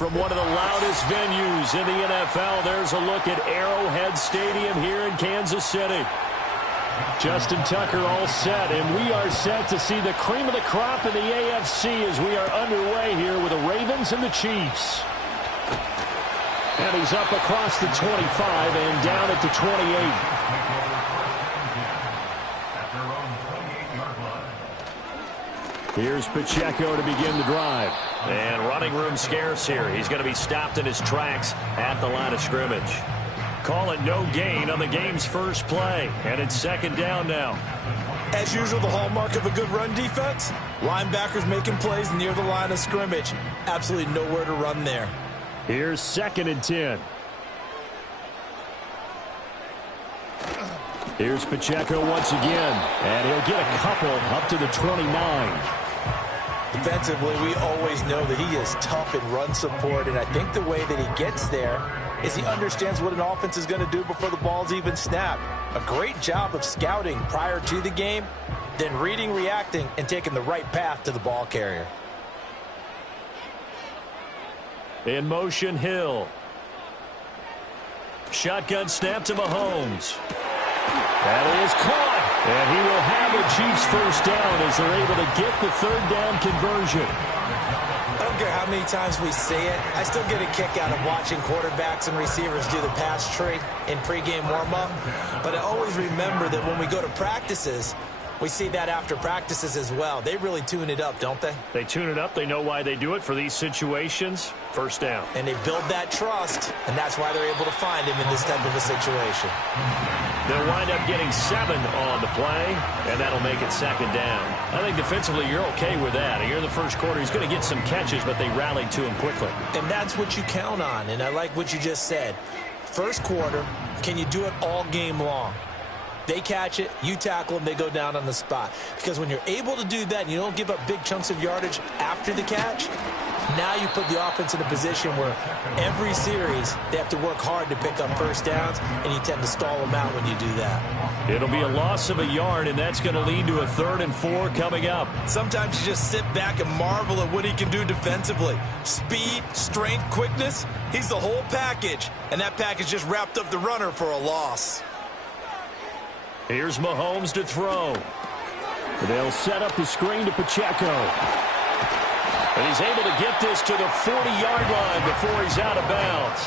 From one of the loudest venues in the NFL, there's a look at Arrowhead Stadium here in Kansas City. Justin Tucker all set, and we are set to see the cream of the crop in the AFC as we are underway here with the Ravens and the Chiefs. And he's up across the 25 and down at the 28. Here's Pacheco to begin the drive. And running room scarce here. He's going to be stopped in his tracks at the line of scrimmage. Call it no gain on the game's first play. And it's second down now. As usual, the hallmark of a good run defense, linebackers making plays near the line of scrimmage. Absolutely nowhere to run there. Here's second and 10. Here's Pacheco once again. And he'll get a couple up to the 29. Defensively, we always know that he is tough in run support, and I think the way that he gets there is he understands what an offense is going to do before the ball's even snapped. A great job of scouting prior to the game, then reading, reacting, and taking the right path to the ball carrier. In motion, Hill. Shotgun snap to Mahomes. That is caught. And he will have the Chiefs first down as they're able to get the third down conversion. I don't care how many times we say it, I still get a kick out of watching quarterbacks and receivers do the pass tree in pregame warm-up. But I always remember that when we go to practices, we see that after practices as well. They really tune it up, don't they? They tune it up. They know why they do it for these situations. First down. And they build that trust, and that's why they're able to find him in this type of a situation. They'll wind up getting 7 on the play, and that'll make it second down. I think defensively you're okay with that. Here in the first quarter, he's going to get some catches, but they rallied to him quickly. And that's what you count on, and I like what you just said. First quarter, can you do it all game long? They catch it, you tackle them, they go down on the spot. Because when you're able to do that and you don't give up big chunks of yardage after the catch, now you put the offense in a position where every series they have to work hard to pick up first downs, and you tend to stall them out when you do that. It'll be a loss of a yard, and that's going to lead to a 3rd and 4 coming up. Sometimes you just sit back and marvel at what he can do defensively. Speed, strength, quickness, he's the whole package. And that package just wrapped up the runner for a loss. Here's Mahomes to throw. They'll set up the screen to Pacheco. And he's able to get this to the 40-yard line before he's out of bounds.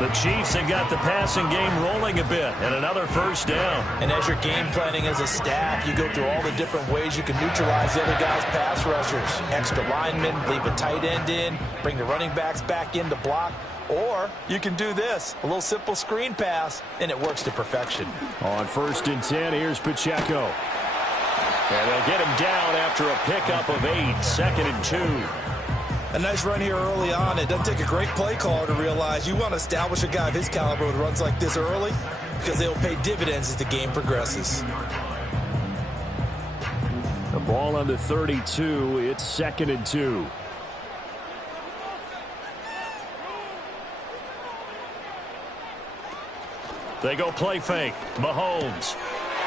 The Chiefs have got the passing game rolling a bit, and another first down. And as you're game planning as a staff, you go through all the different ways you can neutralize the other guy's pass rushers. Extra linemen, leave a tight end in, bring the running backs back in to block. Or you can do this, a little simple screen pass, and it works to perfection. On 1st and 10, here's Pacheco. And they'll get him down after a pickup of 8, 2nd and 2. A nice run here early on. It doesn't take a great play caller to realize you want to establish a guy of his caliber with runs like this early because they'll pay dividends as the game progresses. The ball on the 32, it's 2nd and 2. They go play fake. Mahomes.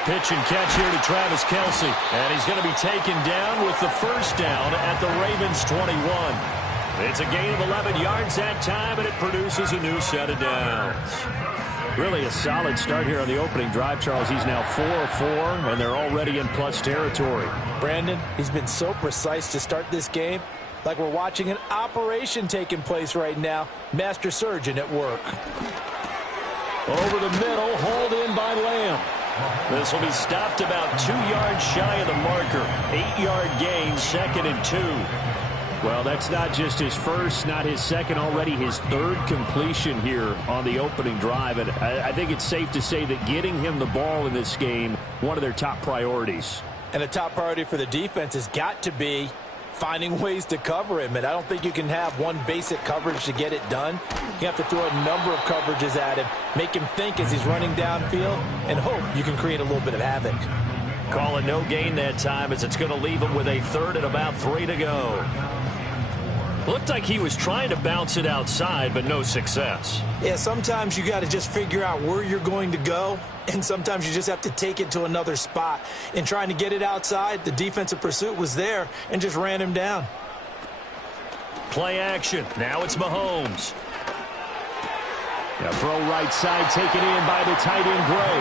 Pitch and catch here to Travis Kelce. And he's going to be taken down with the first down at the Ravens 21. It's a gain of 11 yards that time, and it produces a new set of downs. Really a solid start here on the opening drive, Charles. He's now 4 of 4, and they're already in plus territory. Brandon, he's been so precise to start this game. Like we're watching an operation taking place right now. Master surgeon at work. Over the middle, hauled in by Lamb. This will be stopped about 2 yards shy of the marker. 8-yard gain, 2nd and 2. Well, that's not just his first, not his second, already his 3rd completion here on the opening drive. And I think it's safe to say that getting him the ball in this game, one of their top priorities. And a top priority for the defense has got to be finding ways to cover him. And I don't think you can have one basic coverage to get it done. You have to throw a number of coverages at him, make him think as he's running downfield, and hope you can create a little bit of havoc. Call it no gain that time as it's going to leave him with a 3rd and about 3 to go. Looked like he was trying to bounce it outside, but no success. Yeah, sometimes you got to just figure out where you're going to go, and sometimes you just have to take it to another spot. In trying to get it outside, the defensive pursuit was there and just ran him down. Play action. Now it's Mahomes. A throw right side taken in by the tight end Gray.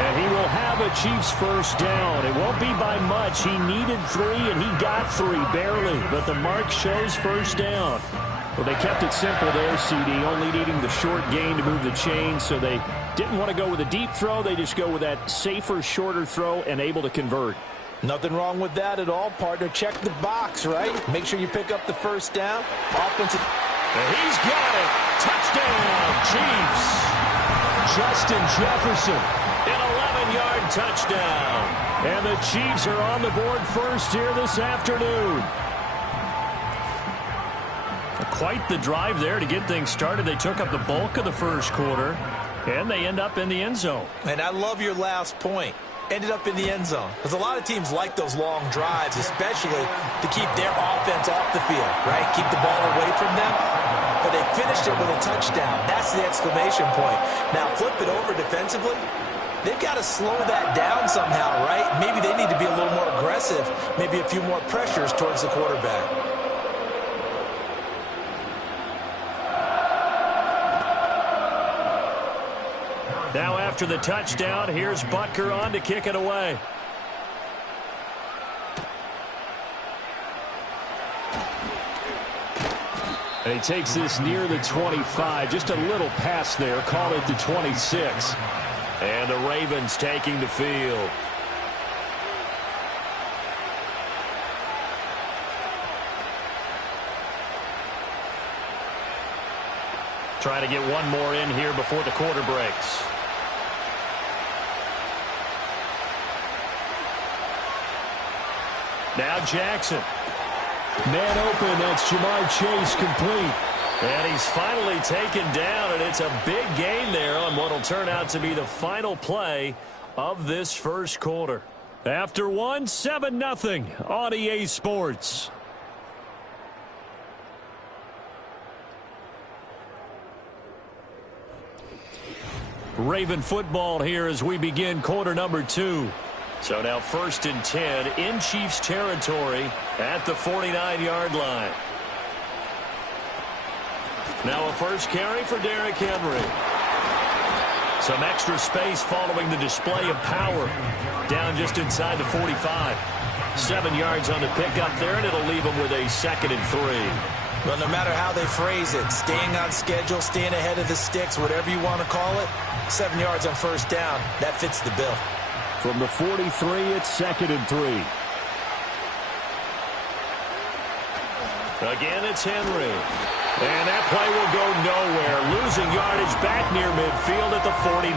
And he will have a Chiefs first down. It won't be by much. He needed 3, and he got 3, barely. But the mark shows first down. Well, they kept it simple there, CD, only needing the short gain to move the chain, so they didn't want to go with a deep throw. They just go with that safer, shorter throw and able to convert. Nothing wrong with that at all, partner. Check the box, right? Make sure you pick up the first down. Offensive. And he's got it. Touchdown, Chiefs. Justin Jefferson, an 11-yard touchdown. And the Chiefs are on the board first here this afternoon. Quite the drive there to get things started. They took up the bulk of the first quarter, and they end up in the end zone. And I love your last point. Ended up in the end zone. Because a lot of teams like those long drives, especially to keep their offense off the field, right? Keep the ball away from them. But they finished it with a touchdown. That's the exclamation point. Now flip it over defensively. They've got to slow that down somehow, right? Maybe they need to be a little more aggressive. Maybe a few more pressures towards the quarterback. Now after the touchdown, here's Butker on to kick it away. And he takes this near the 25. Just a little pass there. Call it the 26. And the Ravens taking the field. Trying to get one more in here before the quarter breaks. Now Jackson. Man open, that's Jamar Chase complete. And he's finally taken down, and it's a big gain there on what will turn out to be the final play of this first quarter. After one, 7-0 on EA Sports. Raven football here as we begin quarter number 2. So now 1st and 10 in Chiefs territory at the 49-yard line. Now a first carry for Derrick Henry. Some extra space following the display of power. Down just inside the 45. 7 yards on the pickup there, and it'll leave them with a 2nd and 3. Well, no matter how they phrase it, staying on schedule, staying ahead of the sticks, whatever you want to call it, 7 yards on first down, that fits the bill. From the 43, it's 2nd and 3. Again, it's Henry. And that play will go nowhere. Losing yardage back near midfield at the 49.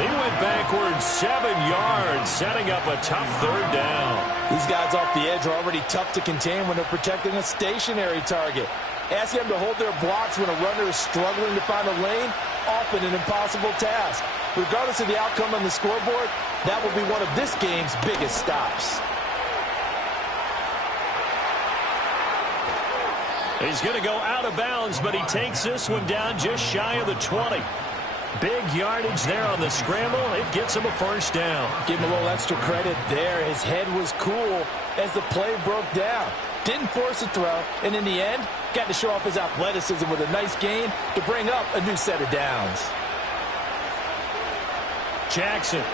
He went backwards 7 yards, setting up a tough 3rd down. These guys off the edge are already tough to contain when they're protecting a stationary target. Ask them to hold their blocks when a runner is struggling to find a lane, often an impossible task. Regardless of the outcome on the scoreboard, that will be one of this game's biggest stops. He's going to go out of bounds, but he takes this one down just shy of the 20. Big yardage there on the scramble. It gets him a first down. Give him a little extra credit there. His head was cool as the play broke down. Didn't force a throw, and in the end, got to show off his athleticism with a nice gain to bring up a new set of downs. Jackson.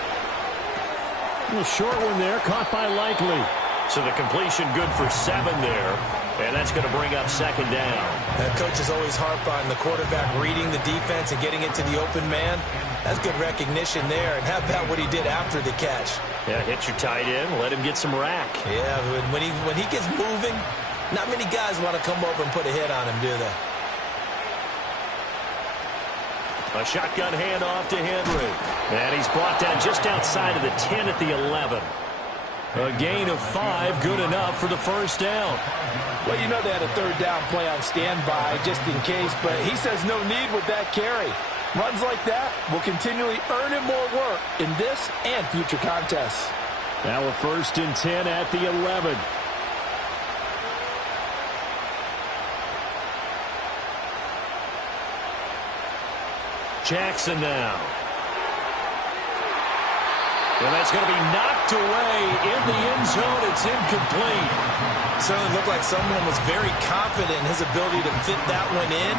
A short one there, caught by Likely. So the completion good for 7 there. And that's going to bring up 2nd down. Coach is always harp on the quarterback reading the defense and getting it to the open man. That's good recognition there. And how about what he did after the catch? Yeah, hit your tight end, let him get some rack. Yeah, when he gets moving, not many guys want to come over and put a hit on him, do they? A shotgun handoff to Henry. And he's brought down just outside of the 10 at the 11. A gain of 5, good enough for the first down. Well, you know they had a 3rd down play on standby just in case, but he says no need with that carry. Runs like that will continually earn him more work in this and future contests. Now a 1st and 10 at the 11. Jackson now. And that's going to be knocked away in the end zone. It's incomplete. Certainly looked like someone was very confident in his ability to fit that one in.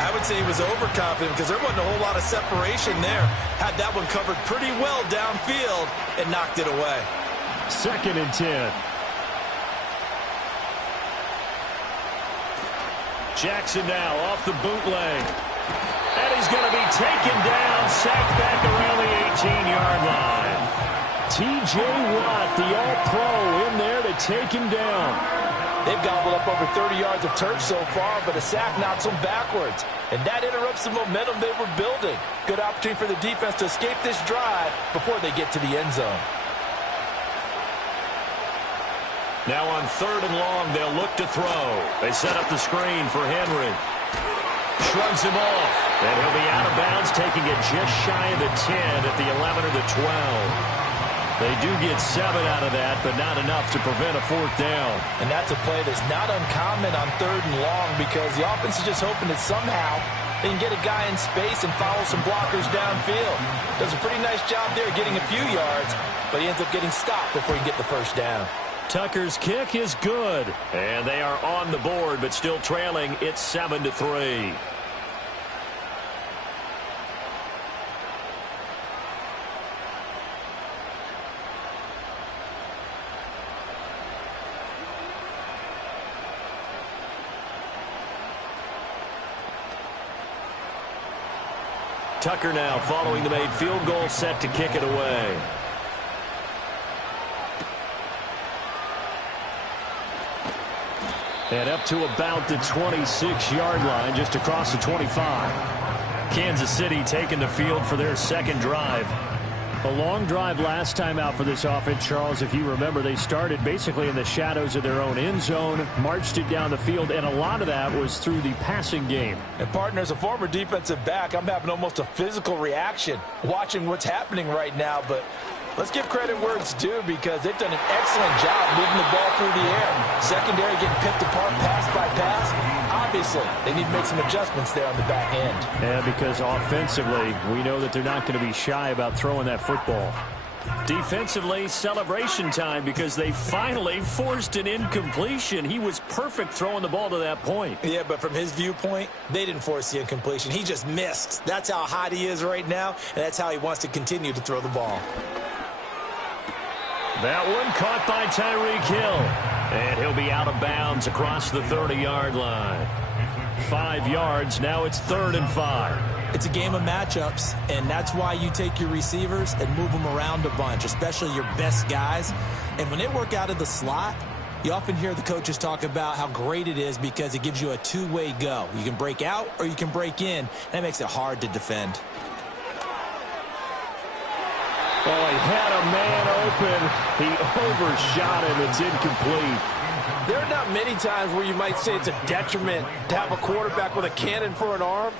I would say he was overconfident because there wasn't a whole lot of separation there. Had that one covered pretty well downfield and knocked it away. 2nd and 10. Jackson now off the bootleg. And he's going to be taken down, sacked back around the 18-yard line. T.J. Watt, the all-pro, in there to take him down. They've gobbled up over 30 yards of turf so far, but a sack knocks them backwards. And that interrupts the momentum they were building. Good opportunity for the defense to escape this drive before they get to the end zone. Now on 3rd and long, they'll look to throw. They set up the screen for Henry. Shrugs him off. And he'll be out of bounds, taking it just shy of the 10 at the 11 or the 12. They do get 7 out of that, but not enough to prevent a 4th down. And that's a play that's not uncommon on 3rd and long because the offense is just hoping that somehow they can get a guy in space and follow some blockers downfield. Does a pretty nice job there getting a few yards, but he ends up getting stopped before he can get the 1st down. Tucker's kick is good. And they are on the board, but still trailing. It's 7-3. Tucker now following the made field goal, set to kick it away. And up to about the 26-yard line, just across the 25. Kansas City taking the field for their 2nd drive. A long drive last time out for this offense, Charles. If you remember, they started basically in the shadows of their own end zone, marched it down the field, and a lot of that was through the passing game. And, partner, as a former defensive back, I'm having almost a physical reaction watching what's happening right now. But let's give credit where it's due because they've done an excellent job moving the ball through the air. Secondary getting picked apart pass by pass. Obviously, they need to make some adjustments there on the back end. Yeah, because offensively, we know that they're not going to be shy about throwing that football. Defensively, celebration time because they finally forced an incompletion. He was perfect throwing the ball to that point. Yeah, but from his viewpoint, they didn't force the incompletion. He just missed. That's how hot he is right now, and that's how he wants to continue to throw the ball. That one caught by Tyreek Hill. And he'll be out of bounds across the 30-yard line. 5 yards. Now it's 3rd and 5. It's a game of matchups, and that's why you take your receivers and move them around a bunch, especially your best guys. And when they work out of the slot, you often hear the coaches talk about how great it is because it gives you a two-way go. You can break out or you can break in. That makes it hard to defend. Oh, he had a man open. He overshot him. It's incomplete. There are not many times where you might say it's a detriment to have a quarterback with a cannon for an arm,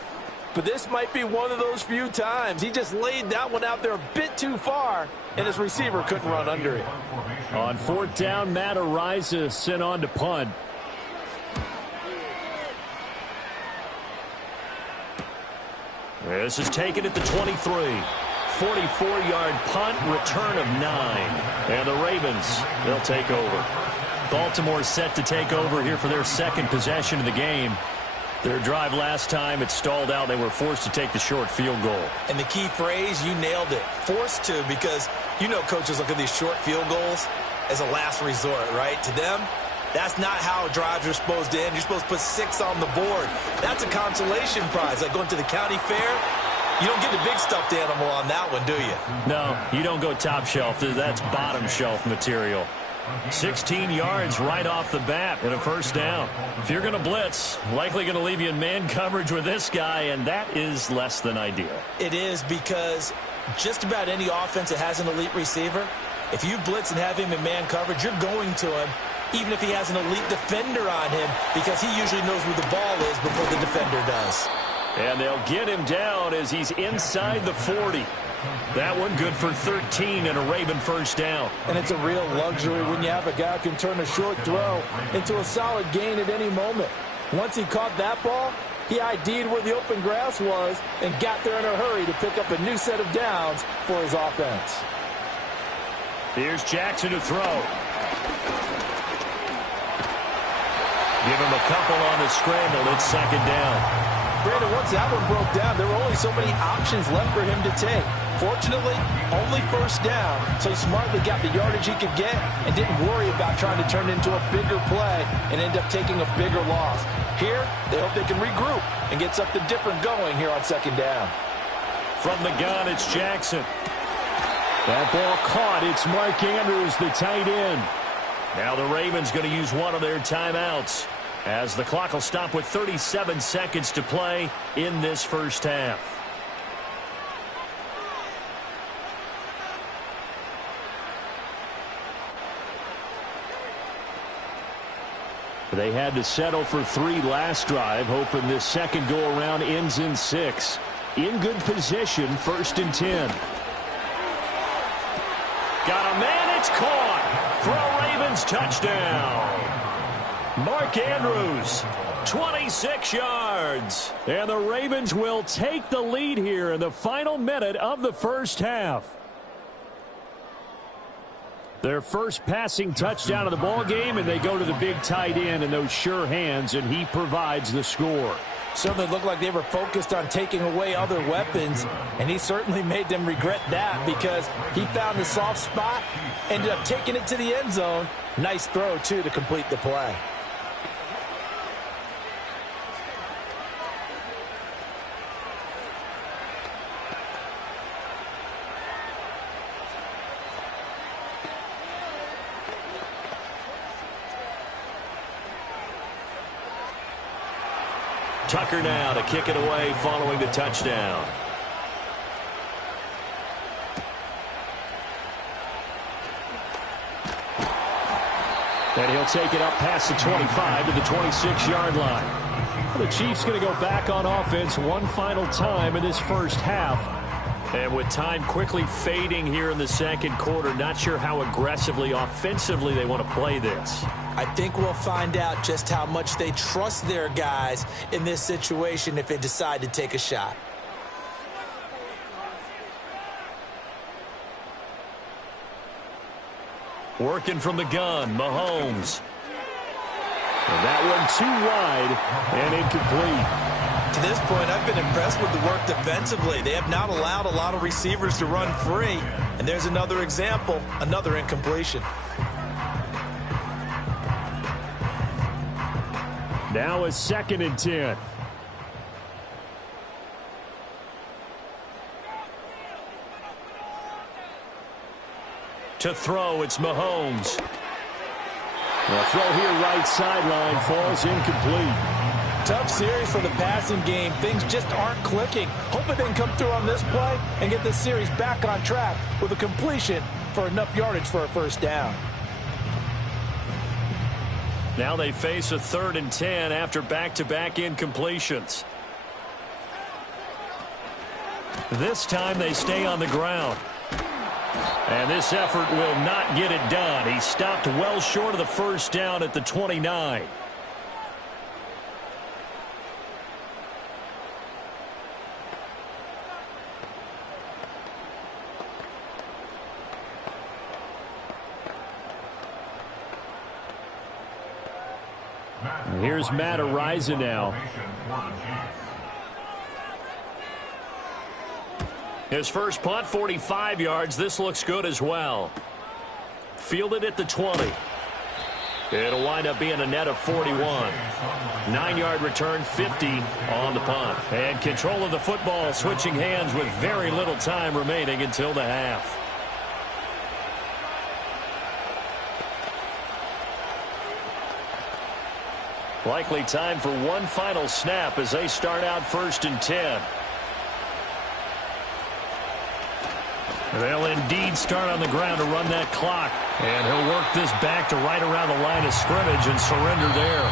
but this might be one of those few times. He just laid that one out there a bit too far, and his receiver couldn't run under it. On 4th down, Matt Ariza sent on to punt. This is taken at the 23. 44-yard punt, return of 9. And the Ravens, they'll take over. Baltimore set to take over here for their 2nd possession of the game. Their drive last time, it stalled out. They were forced to take the short field goal. And the key phrase, you nailed it. Forced to, because you know coaches look at these short field goals as a last resort, right? To them, that's not how drives are supposed to end. You're supposed to put 6 on the board. That's a consolation prize, like going to the county fair. You don't get the big stuffed animal on that one, do you? No, you don't go top shelf. That's bottom shelf material. 16 yards right off the bat and a 1st down. If you're going to blitz, likely going to leave you in man coverage with this guy, and that is less than ideal. It is, because just about any offense that has an elite receiver, if you blitz and have him in man coverage, you're going to him, even if he has an elite defender on him, because he usually knows where the ball is before the defender does. And they'll get him down as he's inside the 40. That one good for 13 and a Raven 1st down. And it's a real luxury when you have a guy who can turn a short throw into a solid gain at any moment. Once he caught that ball, he ID'd where the open grass was and got there in a hurry to pick up a new set of downs for his offense. Here's Jackson to throw. Give him a couple on the scramble. It's second down. Brandon, once that one broke down, there were only so many options left for him to take. Fortunately, only first down, so he smartly got the yardage he could get and didn't worry about trying to turn it into a bigger play and end up taking a bigger loss. Here, they hope they can regroup and get something different going here on second down. From the gun, it's Jackson. That ball caught. It's Mark Andrews, the tight end. Now the Ravens going to use one of their timeouts, as the clock will stop with 37 seconds to play in this first half. They had to settle for 3 last drive, hoping this second go-around ends in 6. In good position, 1st and 10. Got a man, it's caught for a Ravens touchdown. Mark Andrews, 26 yards. And the Ravens will take the lead here in the final minute of the first half. Their first passing touchdown of the ball game, and they go to the big tight end in those sure hands, and he provides the score. Certainly looked like they were focused on taking away other weapons, and he certainly made them regret that because he found the soft spot, ended up taking it to the end zone. Nice throw, too, to complete the play. Tucker now to kick it away following the touchdown. And he'll take it up past the 25 to the 26-yard line. The Chiefs going to go back on offense one final time in this first half. And with time quickly fading here in the second quarter, not sure how aggressively, offensively they want to play this. I think we'll find out just how much they trust their guys in this situation if they decide to take a shot. Working from the gun, Mahomes. And that one too wide and incomplete. To this point, I've been impressed with the work defensively. They have not allowed a lot of receivers to run free. And there's another example, another incompletion. Now it's 2nd and 10. To throw, it's Mahomes. The throw here right sideline falls incomplete. Tough series for the passing game. Things just aren't clicking. Hoping they can come through on this play and get this series back on track with a completion for enough yardage for a first down. Now they face a 3rd and 10 after back-to-back incompletions. This time they stay on the ground. And this effort will not get it done. He stopped well short of the first down at the 29. Here's Matt Ariza now. His first punt, 45 yards. This looks good as well. Fielded at the 20. It'll wind up being a net of 41. 9-yard return, 50 on the punt. And control of the football switching hands with very little time remaining until the half. Likely time for one final snap as they start out 1st and 10. They'll indeed start on the ground to run that clock. And he'll work this back to right around the line of scrimmage and surrender there.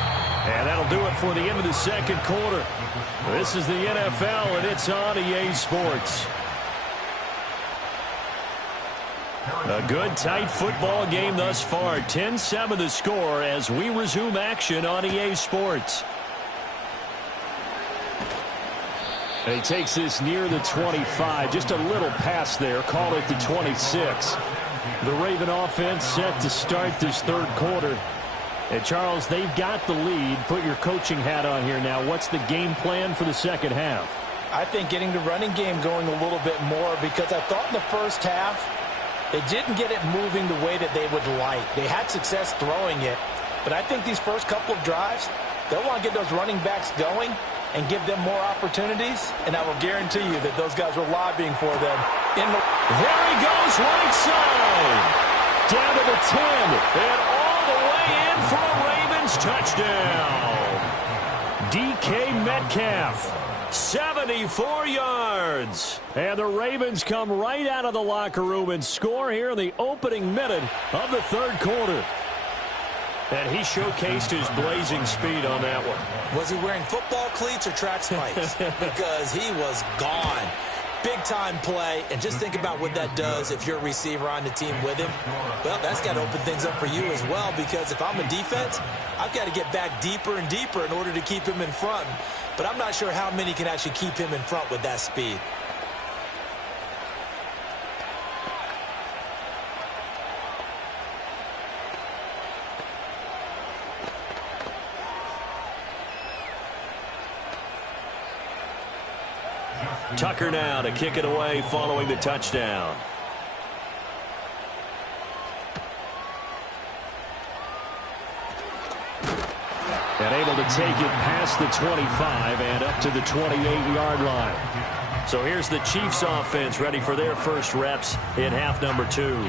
And that'll do it for the end of the second quarter. This is the NFL, and it's on EA Sports. A good, tight football game thus far. 10-7 the score as we resume action on EA Sports. And he takes this near the 25. Just a little pass there. Call it the 26. The Raven offense set to start this third quarter. And Charles, they've got the lead. Put your coaching hat on here now. What's the game plan for the second half? I think getting the running game going a little bit more, because I thought in the first half they didn't get it moving the way that they would like. They had success throwing it, but I think these first couple of drives, they'll want to get those running backs going and give them more opportunities, and I will guarantee you that those guys were lobbying for them. There he goes, right side. Down to the 10, and all the way in for a Ravens touchdown. DK Metcalf, 74 yards. And the Ravens come right out of the locker room and score here in the opening minute of the third quarter. And he showcased his blazing speed on that one. Was he wearing football cleats or track spikes? Because he was gone. Big-time play, and just think about what that does if you're a receiver on the team with him. Well, that's got to open things up for you as well, because if I'm a defense, I've got to get back deeper and deeper in order to keep him in front. But I'm not sure how many can actually keep him in front with that speed. Tucker now to kick it away following the touchdown. And able to take it past the 25 and up to the 28-yard line. So here's the Chiefs offense ready for their first reps in half number 2.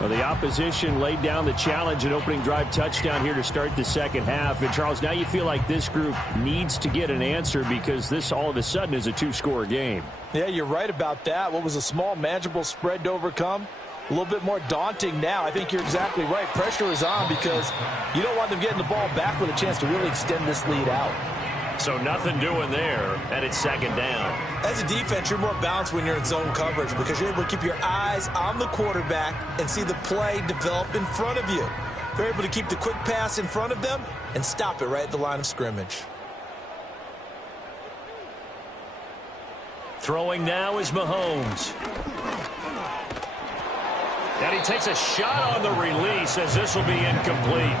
Well, the opposition laid down the challenge, an opening drive touchdown here to start the second half. And, Charles, now you feel like this group needs to get an answer, because this all of a sudden is a two-score game. Yeah, you're right about that. What was a small, manageable spread to overcome, a little bit more daunting now. I think you're exactly right. Pressure is on, because you don't want them getting the ball back with a chance to really extend this lead out. So nothing doing there, and it's second down. As a defense, you're more balanced when you're in zone coverage, because you're able to keep your eyes on the quarterback and see the play develop in front of you. They're able to keep the quick pass in front of them and stop it right at the line of scrimmage. Throwing now is Mahomes. And he takes a shot on the release, as this will be incomplete.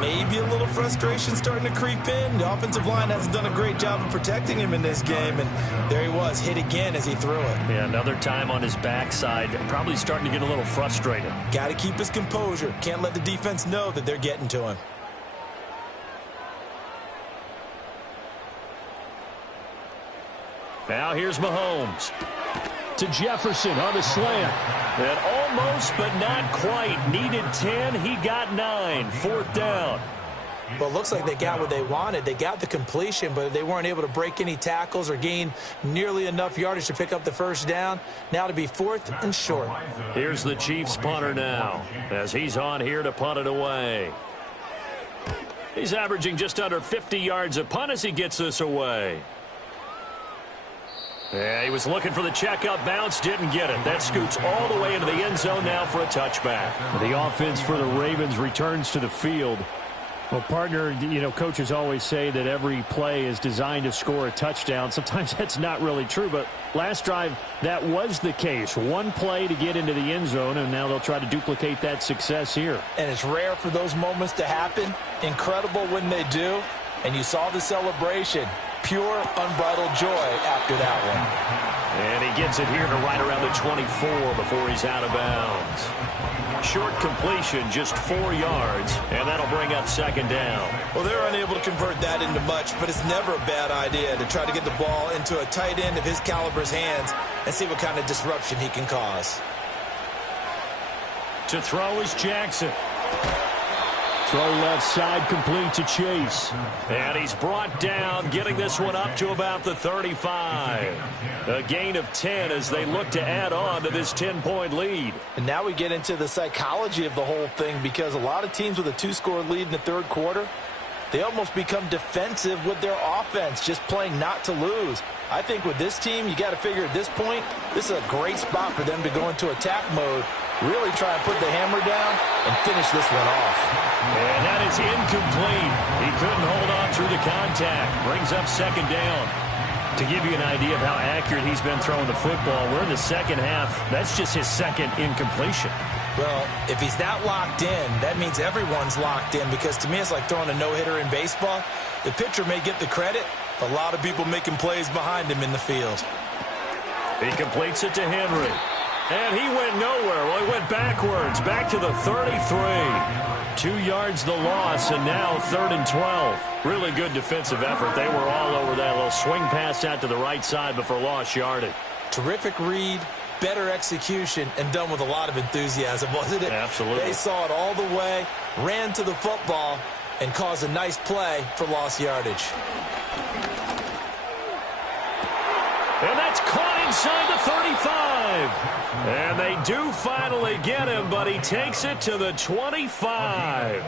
Maybe a little frustration starting to creep in. The offensive line hasn't done a great job of protecting him in this game, and there he was, hit again as he threw it. Yeah, another time on his backside, probably starting to get a little frustrated. Got to keep his composure. Can't let the defense know that they're getting to him. Now here's Mahomes. To Jefferson on the slant. And almost, but not quite. Needed 10. He got 9. Fourth down. Well, it looks like they got what they wanted. They got the completion, but they weren't able to break any tackles or gain nearly enough yardage to pick up the first down. Now to be fourth and short. Here's the Chiefs punter now, as he's on here to punt it away. He's averaging just under 50 yards a punt as he gets this away. Yeah, he was looking for the checkup bounce, didn't get it. That scoots all the way into the end zone now for a touchback. The offense for the Ravens returns to the field. Well, partner, you know, coaches always say that every play is designed to score a touchdown. Sometimes that's not really true, but last drive, that was the case. One play to get into the end zone, and now they'll try to duplicate that success here. And it's rare for those moments to happen. Incredible when they do. And you saw the celebration. Pure, unbridled joy after that one. And he gets it here to right around the 24 before he's out of bounds. Short completion, just 4 yards, and that'll bring up second down. Well, they're unable to convert that into much, but it's never a bad idea to try to get the ball into a tight end of his caliber's hands and see what kind of disruption he can cause. To throw is Jackson. Throw left side, complete to Chase. And he's brought down, getting this one up to about the 35. A gain of 10 as they look to add on to this 10-point lead. And now we get into the psychology of the whole thing, because a lot of teams with a 2-score lead in the third quarter, they almost become defensive with their offense, just playing not to lose. I think with this team, you got to figure at this point, this is a great spot for them to go into attack mode, really try and put the hammer down and finish this one off. And that is incomplete. He couldn't hold on through the contact. Brings up second down. To give you an idea of how accurate he's been throwing the football, we're in the second half. That's just his second incompletion. Well, if he's that locked in, that means everyone's locked in, because to me it's like throwing a no-hitter in baseball. The pitcher may get the credit, but a lot of people making plays behind him in the field. He completes it to Henry. And he went nowhere. Well, he went backwards, back to the 33. 2 yards the loss, and now 3rd and 12. Really good defensive effort. They were all over that little swing pass out to the right side before lost yardage. Terrific read, better execution, and done with a lot of enthusiasm, wasn't it? Absolutely. They saw it all the way, ran to the football, and caused a nice play for lost yardage. And that's caught inside the 35. And they do finally get him, but he takes it to the 25.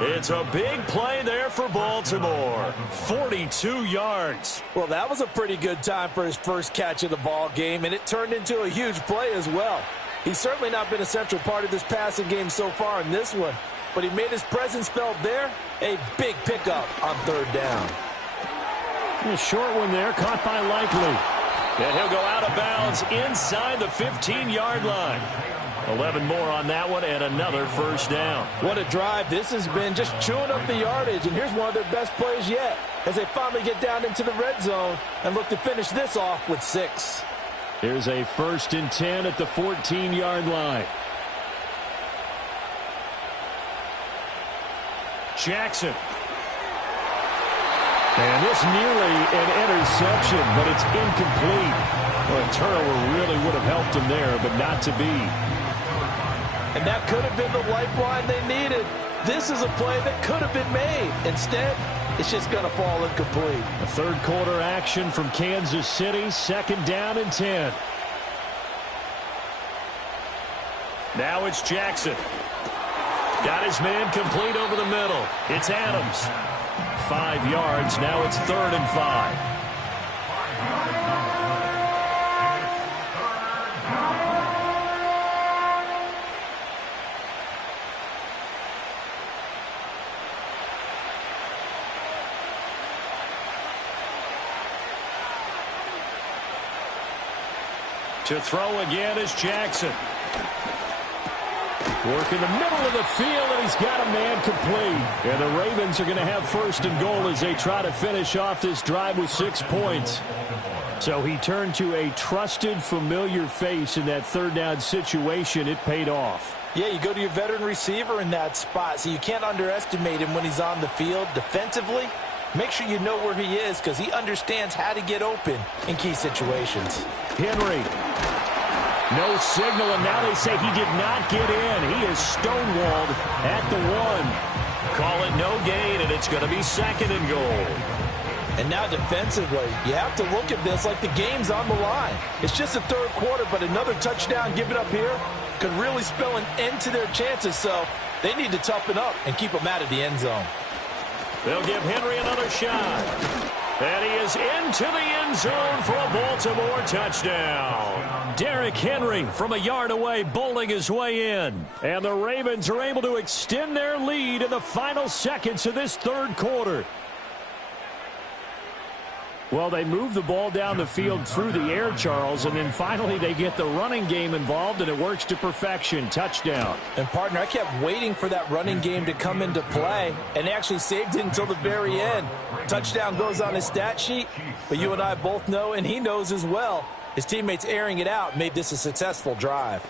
It's a big play there for Baltimore. 42 yards. Well, that was a pretty good time for his first catch of the ball game, and it turned into a huge play as well. He's certainly not been a central part of this passing game so far in this one, but he made his presence felt there. A big pickup on 3rd down. A short one there, caught by Likely. And he'll go out of bounds inside the 15-yard line. 11 more on that one, and another first down. What a drive this has been, just chewing up the yardage, and here's one of their best plays yet as they finally get down into the red zone and look to finish this off with 6. Here's a 1st and 10 at the 14-yard line. Jackson. And this nearly an interception, but it's incomplete. Well, a turnover really would have helped him there, but not to be. And that could have been the lifeline they needed. This is a play that could have been made. Instead, it's just going to fall incomplete. A 3rd quarter action from Kansas City, 2nd down and 10. Now it's Jackson. Got his man complete over the middle. It's Adams. 5 yards. Now it's 3rd and 5. To throw again is Jackson. Work in the middle of the field, and he's got a man complete. And the Ravens are going to have 1st and goal as they try to finish off this drive with 6 points. So he turned to a trusted, familiar face in that 3rd down situation. It paid off. Yeah, you go to your veteran receiver in that spot, so you can't underestimate him when he's on the field defensively. Make sure you know where he is, because he understands how to get open in key situations. Henry. No signal, and now they say he did not get in. He is stonewalled at the 1. Call it no gain, and it's going to be 2nd and goal. And now defensively, you have to look at this like the game's on the line. It's just the 3rd quarter, but another touchdown given up here could really spell an end to their chances, so they need to toughen up and keep them out of the end zone. They'll give Henry another shot. And he is into the end zone for a Baltimore touchdown. Derrick Henry from a yard away bowling his way in. And the Ravens are able to extend their lead in the final seconds of this 3rd quarter. Well, they move the ball down the field through the air, Charles, and then finally they get the running game involved, and it works to perfection. Touchdown. And, partner, I kept waiting for that running game to come into play, and they actually saved it until the very end. Touchdown goes on his stat sheet, but you and I both know, and he knows as well, his teammates airing it out made this a successful drive.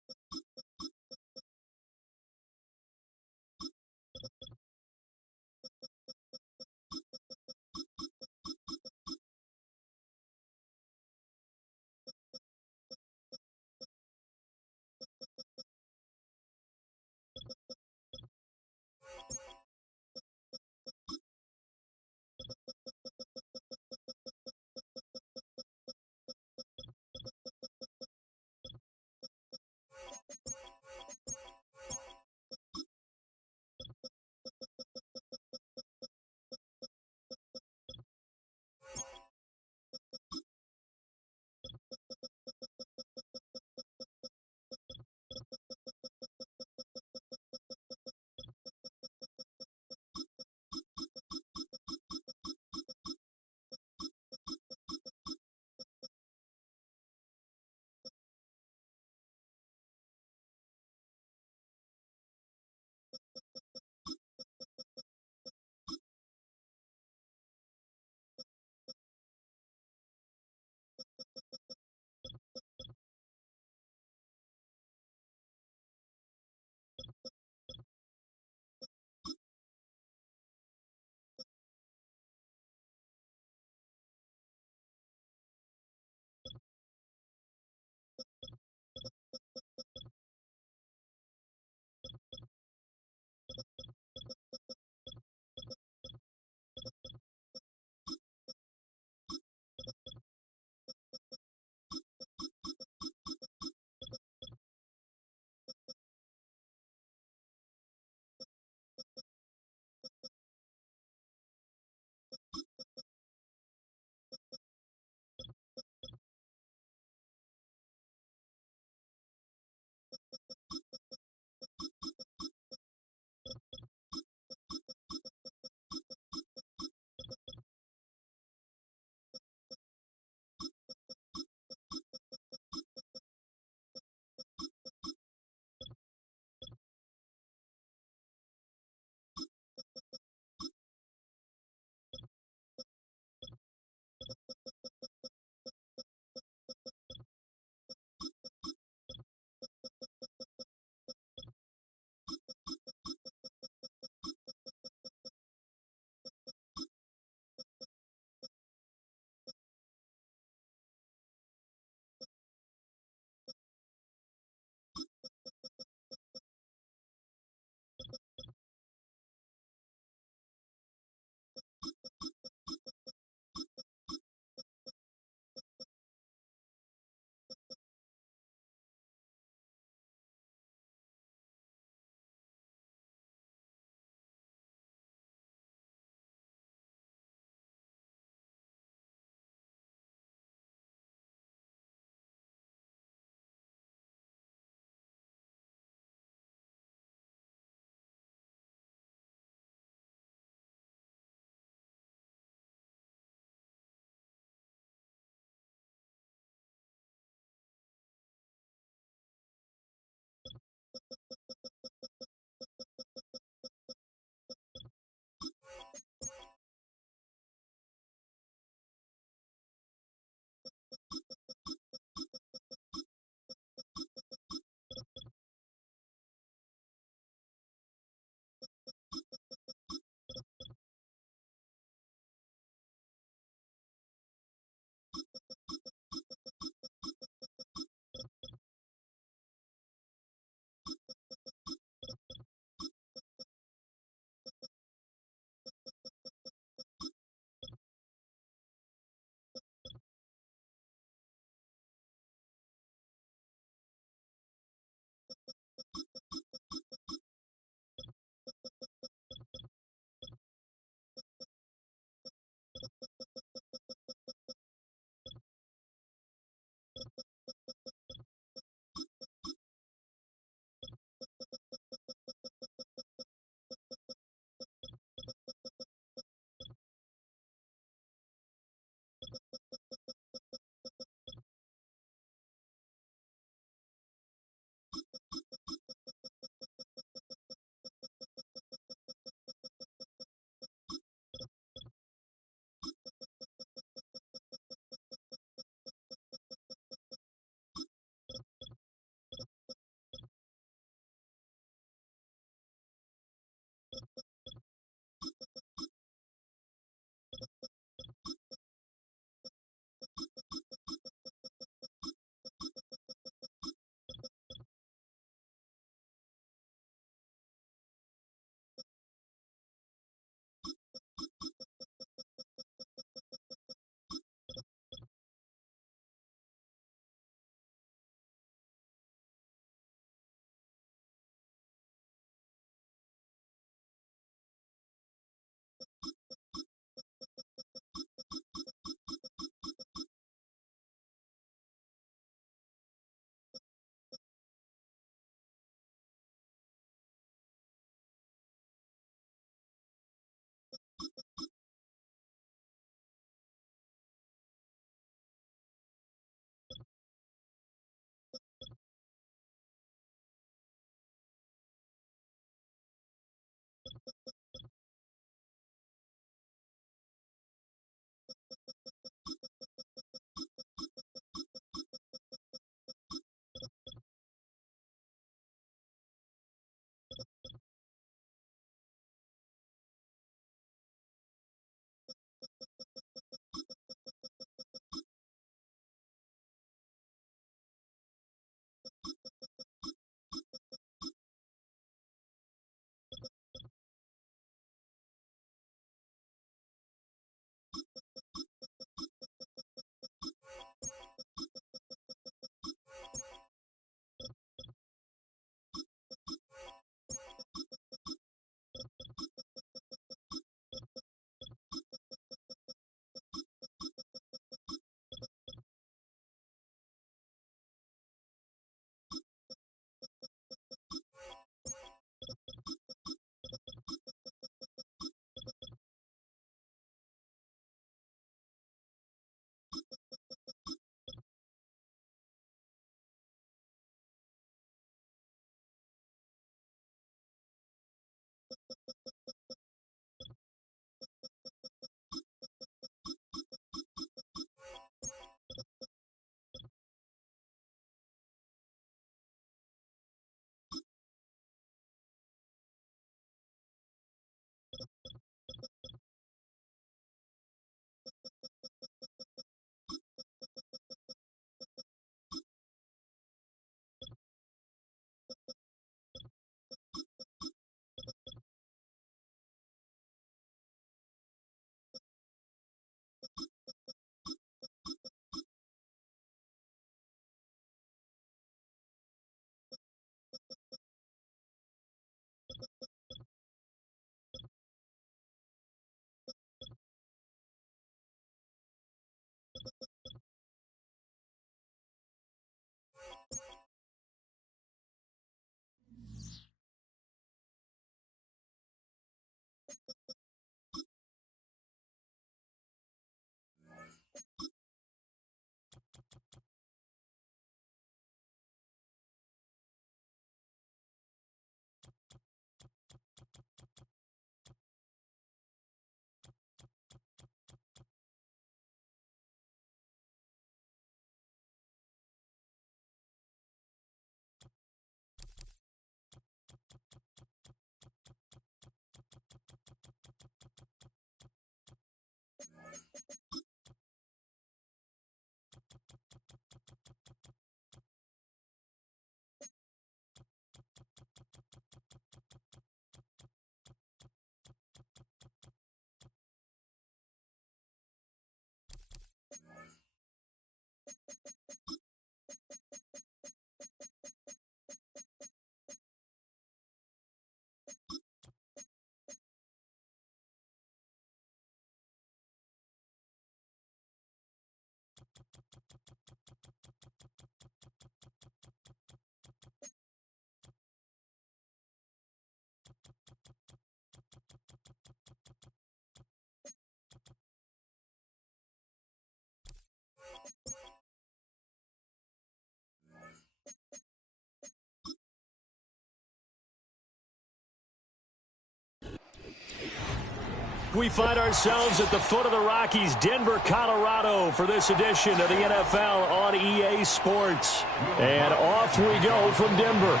We find ourselves at the foot of the Rockies, Denver, Colorado, for this edition of the NFL on EA Sports. And off we go from Denver.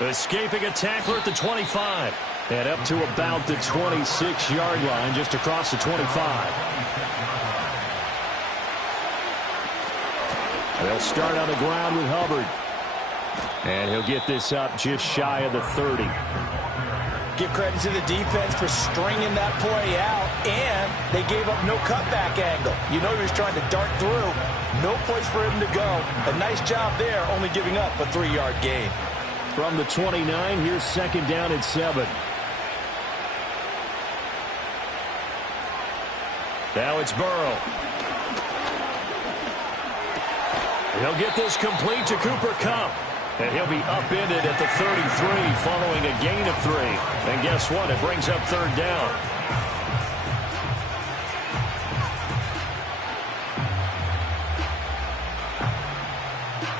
Escaping a tackler at the 25. And up to about the 26-yard line, just across the 25. They'll start on the ground with Hubbard. And he'll get this up just shy of the 30. Give credit to the defense for stringing that play out, and they gave up no cutback angle. You know he was trying to dart through. No place for him to go. A nice job there, only giving up a 3-yard gain. From the 29, here's second down and 7. Now it's Burrow. He'll get this complete to Cooper Kupp. And he'll be upended at the 33 following a gain of 3. And guess what? It brings up third down.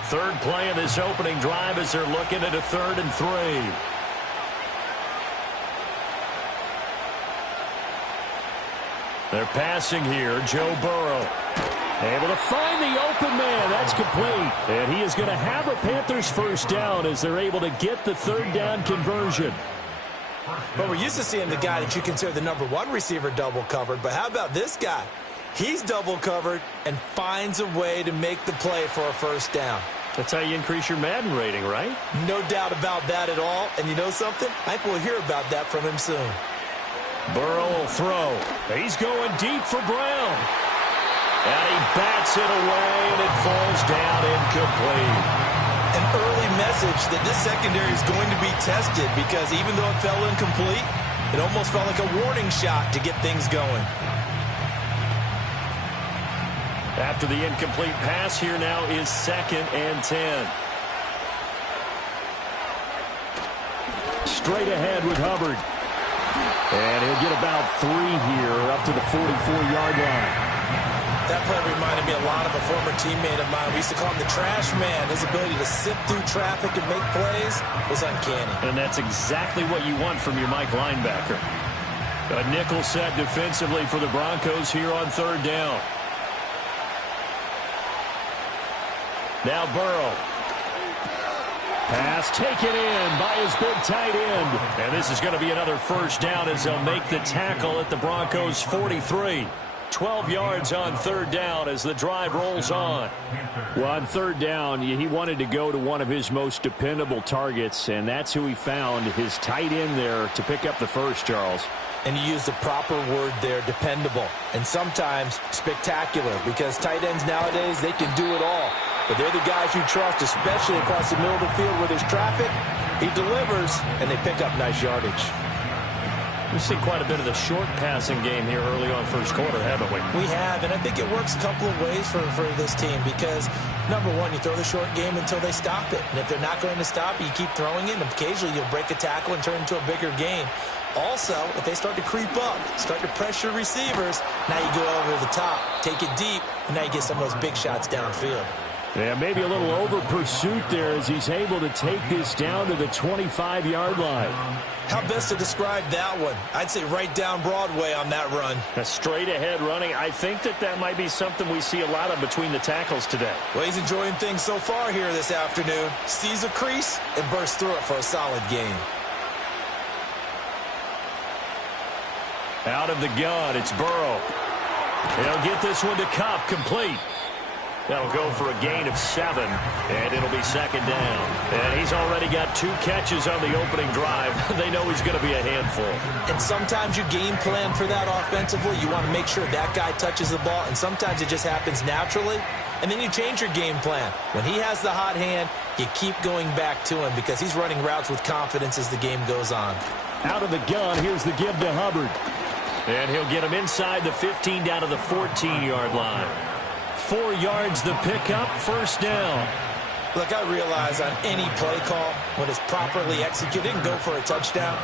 Third play of this opening drive as they're looking at a 3rd and 3. They're passing here. Joe Burrow. Able to find the open man. That's complete. And he is going to have a Panthers first down as they're able to get the 3rd down conversion. But we're used to seeing the guy that you consider the number 1 receiver double covered. But how about this guy? He's double covered and finds a way to make the play for a first down. That's how you increase your Madden rating, right? No doubt about that at all. And you know something? I think we'll hear about that from him soon. Burrow will throw. He's going deep for Brown. And he bats it away, and it falls down incomplete. An early message that this secondary is going to be tested because even though it fell incomplete, it almost felt like a warning shot to get things going. After the incomplete pass, here now is 2nd and 10. Straight ahead with Hubbard. And he'll get about 3 here up to the 44-yard line. That play reminded me a lot of a former teammate of mine. We used to call him the trash man. His ability to sift through traffic and make plays was uncanny. And that's exactly what you want from your Mike linebacker. A nickel set defensively for the Broncos here on 3rd down. Now Burrow. Pass taken in by his big tight end. And this is going to be another first down as they'll make the tackle at the Broncos 43. 12 yards on 3rd down as the drive rolls on. Well, on 3rd down, he wanted to go to one of his most dependable targets, and that's who he found, his tight end there, to pick up the first, Charles. And you used the proper word there, dependable, and sometimes spectacular, because tight ends nowadays, they can do it all. But they're the guys you trust, especially across the middle of the field where there's traffic. He delivers, and they pick up nice yardage. We've seen quite a bit of the short passing game here early on first quarter, haven't we? We have, and I think it works a couple of ways for this team because, number one, you throw the short game until they stop it. And if they're not going to stop it, you keep throwing it, and occasionally you'll break a tackle and turn it into a bigger game. Also, if they start to creep up, start to pressure receivers, now you go over the top, take it deep, and now you get some of those big shots downfield. Yeah, maybe a little over pursuit there as he's able to take this down to the 25-yard line. How best to describe that one? I'd say right down Broadway on that run. A straight ahead running. I think that might be something we see a lot of between the tackles today. Well, he's enjoying things so far here this afternoon. Sees a crease and bursts through it for a solid gain. Out of the gun, it's Burrow. He'll get this one to Kupp, complete. That'll go for a gain of 7, and it'll be 2nd down. And he's already got 2 catches on the opening drive. They know he's going to be a handful. And sometimes you game plan for that offensively. You want to make sure that guy touches the ball, and sometimes it just happens naturally. And then you change your game plan. When he has the hot hand, you keep going back to him because he's running routes with confidence as the game goes on. Out of the gun, here's the give to Hubbard. And he'll get him inside the 15 down to the 14-yard line. 4 yards the pickup, first down. Look, I realize on any play call, when it's properly executed, it can go for a touchdown.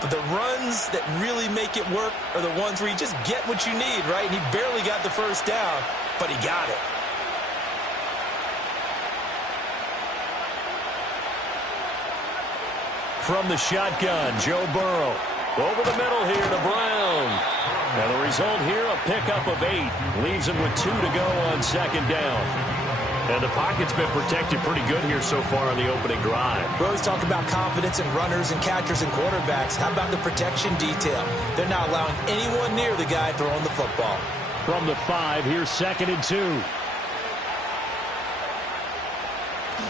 But the runs that really make it work are the ones where you just get what you need, right? And he barely got the first down, but he got it. From the shotgun, Joe Burrow. Over the middle here to Brown. And the result here, a pickup of 8. Leaves him with 2 to go on 2nd down. And the pocket's been protected pretty good here so far on the opening drive. We always talk about confidence in runners and catchers and quarterbacks. How about the protection detail? They're not allowing anyone near the guy throwing the football. From the 5, here's 2nd and 2.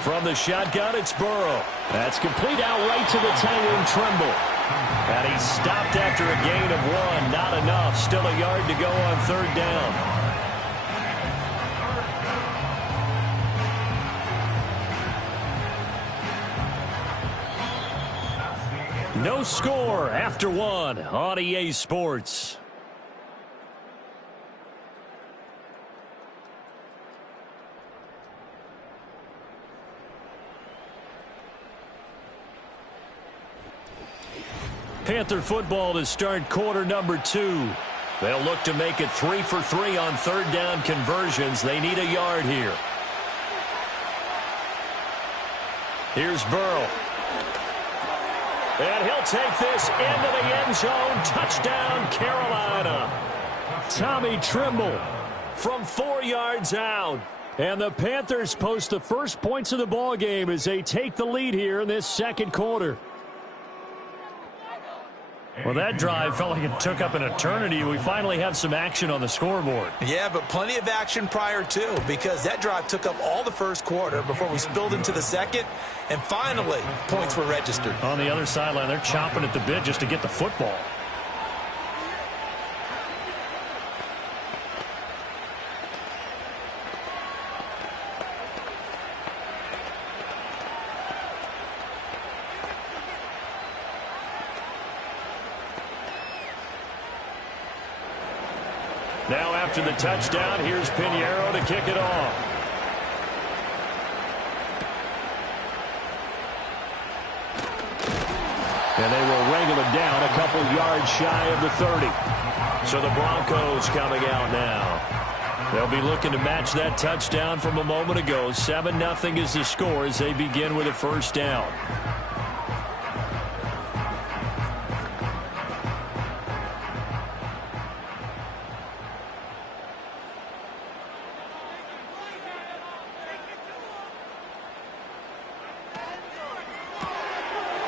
From the shotgun, it's Burrow. That's complete out right to the tight end, Tremble. And he's stopped after a gain of 1. Not enough. Still a yard to go on 3rd down. No score after 1 on EA Sports. Panther football to start quarter number 2. They'll look to make it 3 for 3 on 3rd down conversions. They need a yard here. Here's Burrow. And he'll take this into the end zone. Touchdown, Carolina. Tommy Trimble from 4 yards out. And the Panthers post the first points of the ball game as they take the lead here in this 2nd quarter. Well, that drive felt like it took up an eternity. We finally have some action on the scoreboard. Yeah, but plenty of action prior to, because that drive took up all the 1st quarter before we spilled into the 2nd, and finally, points were registered. On the other sideline, they're chomping at the bit just to get the football. Now after the touchdown, here's Pinheiro to kick it off. And they will wrangle it down a couple yards shy of the 30. So the Broncos coming out now. They'll be looking to match that touchdown from a moment ago. 7-0 is the score as they begin with a 1st down.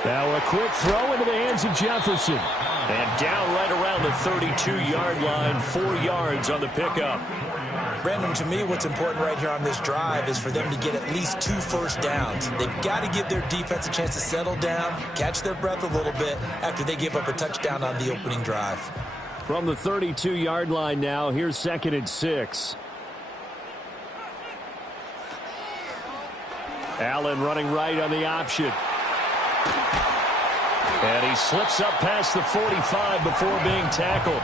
Now a quick throw into the hands of Jefferson. And down right around the 32-yard line, 4 yards on the pickup. Brandon, to me, what's important right here on this drive is for them to get at least 2 first downs. They've got to give their defense a chance to settle down, catch their breath a little bit after they give up a touchdown on the opening drive. From the 32-yard line now, here's 2nd and 6. Allen running right on the option. And he slips up past the 45 before being tackled.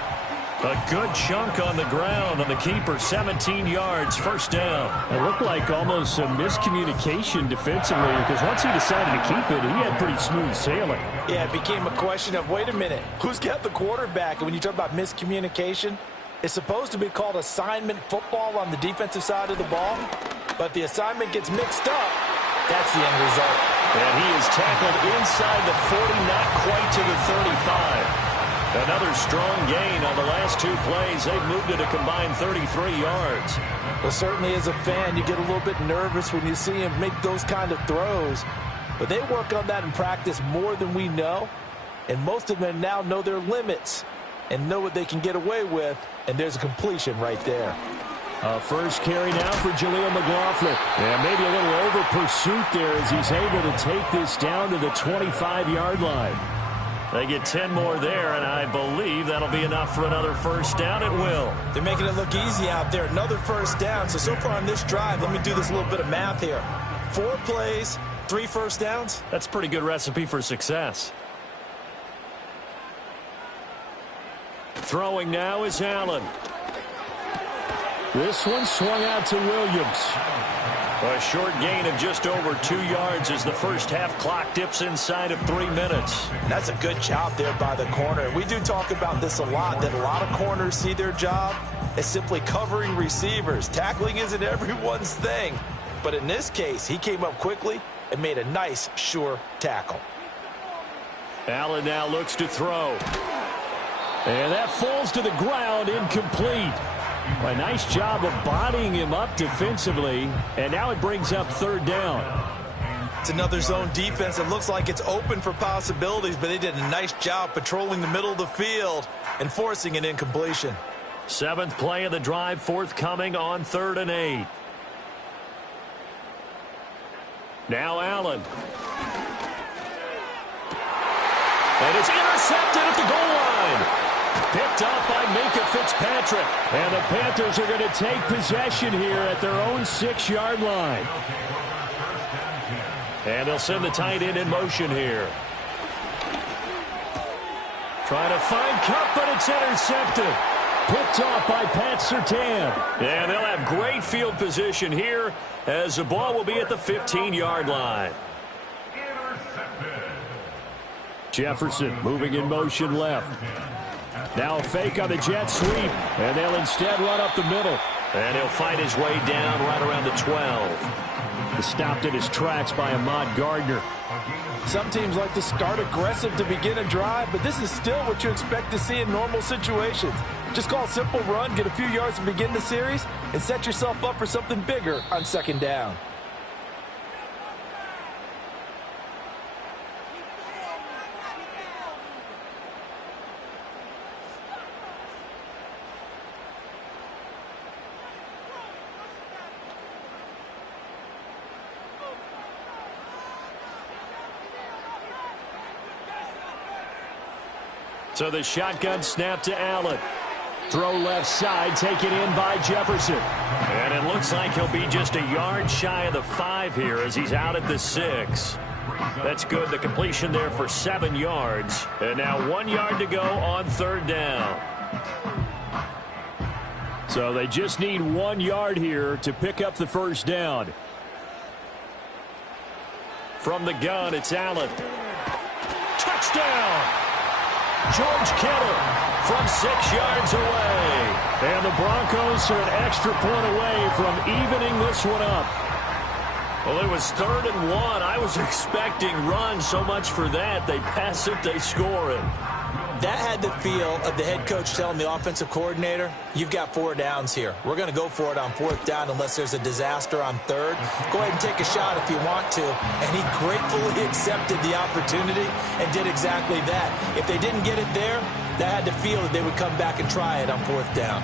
A good chunk on the ground on the keeper, 17 yards, 1st down. It looked like almost a miscommunication defensively because once he decided to keep it, he had pretty smooth sailing. Yeah, it became a question of, wait a minute, who's got the quarterback? And when you talk about miscommunication, it's supposed to be called assignment football on the defensive side of the ball, but the assignment gets mixed up. That's the end result. And he is tackled inside the 40, not quite to the 35. Another strong gain on the last 2 plays. They've moved it a combined 33 yards. Well, certainly as a fan, you get a little bit nervous when you see him make those kind of throws. But they work on that in practice more than we know. And most of them now know their limits and know what they can get away with. And there's a completion right there. First carry now for Jaleel McLaughlin. And maybe a little over pursuit there as he's able to take this down to the 25-yard line. They get 10 more there, and I believe that'll be enough for another 1st down. It will. They're making it look easy out there. Another 1st down. So far on this drive, let me do this little bit of math here. 4 plays, 3 1st downs. That's a pretty good recipe for success. Throwing now is Allen. This one swung out to Williams. A short gain of just over 2 yards as the first half clock dips inside of 3 minutes. That's a good job there by the corner. We do talk about this a lot, that a lot of corners see their job as simply covering receivers. Tackling isn't everyone's thing. But in this case, he came up quickly and made a nice, sure tackle. Allen now looks to throw. And that falls to the ground, incomplete. A nice job of bodying him up defensively, and now it brings up 3rd down. It's another zone defense. It looks like it's open for possibilities, but they did a nice job patrolling the middle of the field and forcing an incompletion. 7th play of the drive forthcoming on 3rd and 8. Now Allen. And it's intercepted at the goal line. Picked up by Minka Fitzpatrick. And the Panthers are going to take possession here at their own 6-yard line. And they'll send the tight end in motion here. Trying to find Cup, but it's intercepted. Picked off by Pat Surtain. And they'll have great field position here as the ball will be at the 15-yard line. Jefferson moving in motion left. Now a fake on the jet sweep, and they'll instead run up the middle. And he'll fight his way down right around the 12. Stopped in his tracks by Ahmad Gardner. Some teams like to start aggressive to begin a drive, but this is still what you expect to see in normal situations. Just call a simple run, get a few yards to begin the series, and set yourself up for something bigger on second down. So the shotgun snap to Allen. Throw left side, taken in by Jefferson. And it looks like he'll be just a yard shy of the 5 here as he's out at the 6. That's good. The completion there for 7 yards. And now 1 yard to go on third down. So they just need 1 yard here to pick up the first down. From the gun, it's Allen. Touchdown! George Kittle from 6 yards away. And the Broncos are an extra point away from evening this one up. Well, it was 3rd and 1. I was expecting run, so much for that. They pass it, they score it. That had the feel of the head coach telling the offensive coordinator, you've got 4 downs here. We're going to go for it on 4th down unless there's a disaster on 3rd. Go ahead and take a shot if you want to. And he gratefully accepted the opportunity and did exactly that. If they didn't get it there, that had the feel that they would come back and try it on 4th down.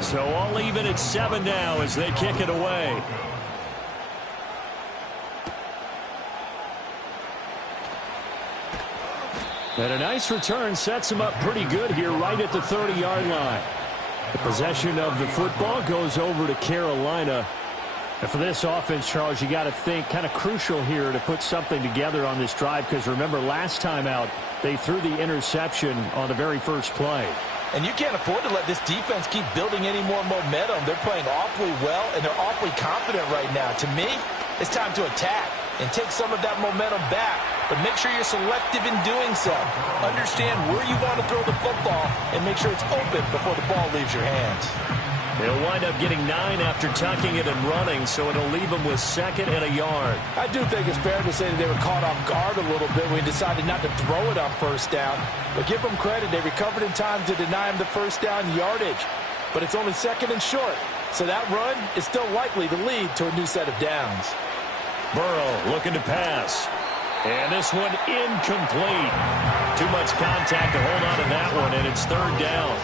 So all even at 7 now as they kick it away. And a nice return sets him up pretty good here right at the 30-yard line. The possession of the football goes over to Carolina. And for this offense, Charles, you got to think kind of crucial here to put something together on this drive because remember last time out they threw the interception on the very first play. And you can't afford to let this defense keep building any more momentum. They're playing awfully well, and they're awfully confident right now. To me, it's time to attack and take some of that momentum back. But make sure you're selective in doing so. Understand where you want to throw the football and make sure it's open before the ball leaves your hands. They'll wind up getting 9 after tucking it and running, so it'll leave them with 2nd and a yard. I do think it's fair to say that they were caught off guard a little bit when we decided not to throw it on 1st down. But give them credit, they recovered in time to deny him the 1st down yardage. But it's only 2nd and short, so that run is still likely to lead to a new set of downs. Burrow looking to pass. And this one incomplete. Too much contact to hold on to that one, and it's 3rd down.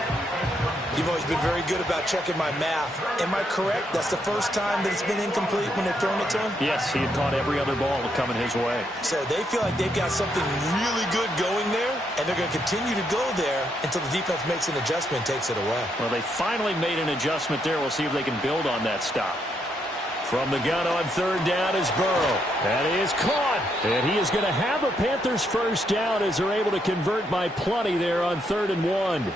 You've always been very good about checking my math. Am I correct? That's the first time that it's been incomplete when they've thrown it to him? Yes, he had caught every other ball coming his way. So they feel like they've got something really good going there, and they're going to continue to go there until the defense makes an adjustment and takes it away. Well, they finally made an adjustment there. We'll see if they can build on that stop. From the gun on 3rd down is Burrow. That is caught. And he is going to have a Panthers 1st down as they're able to convert by plenty there on 3rd and 1.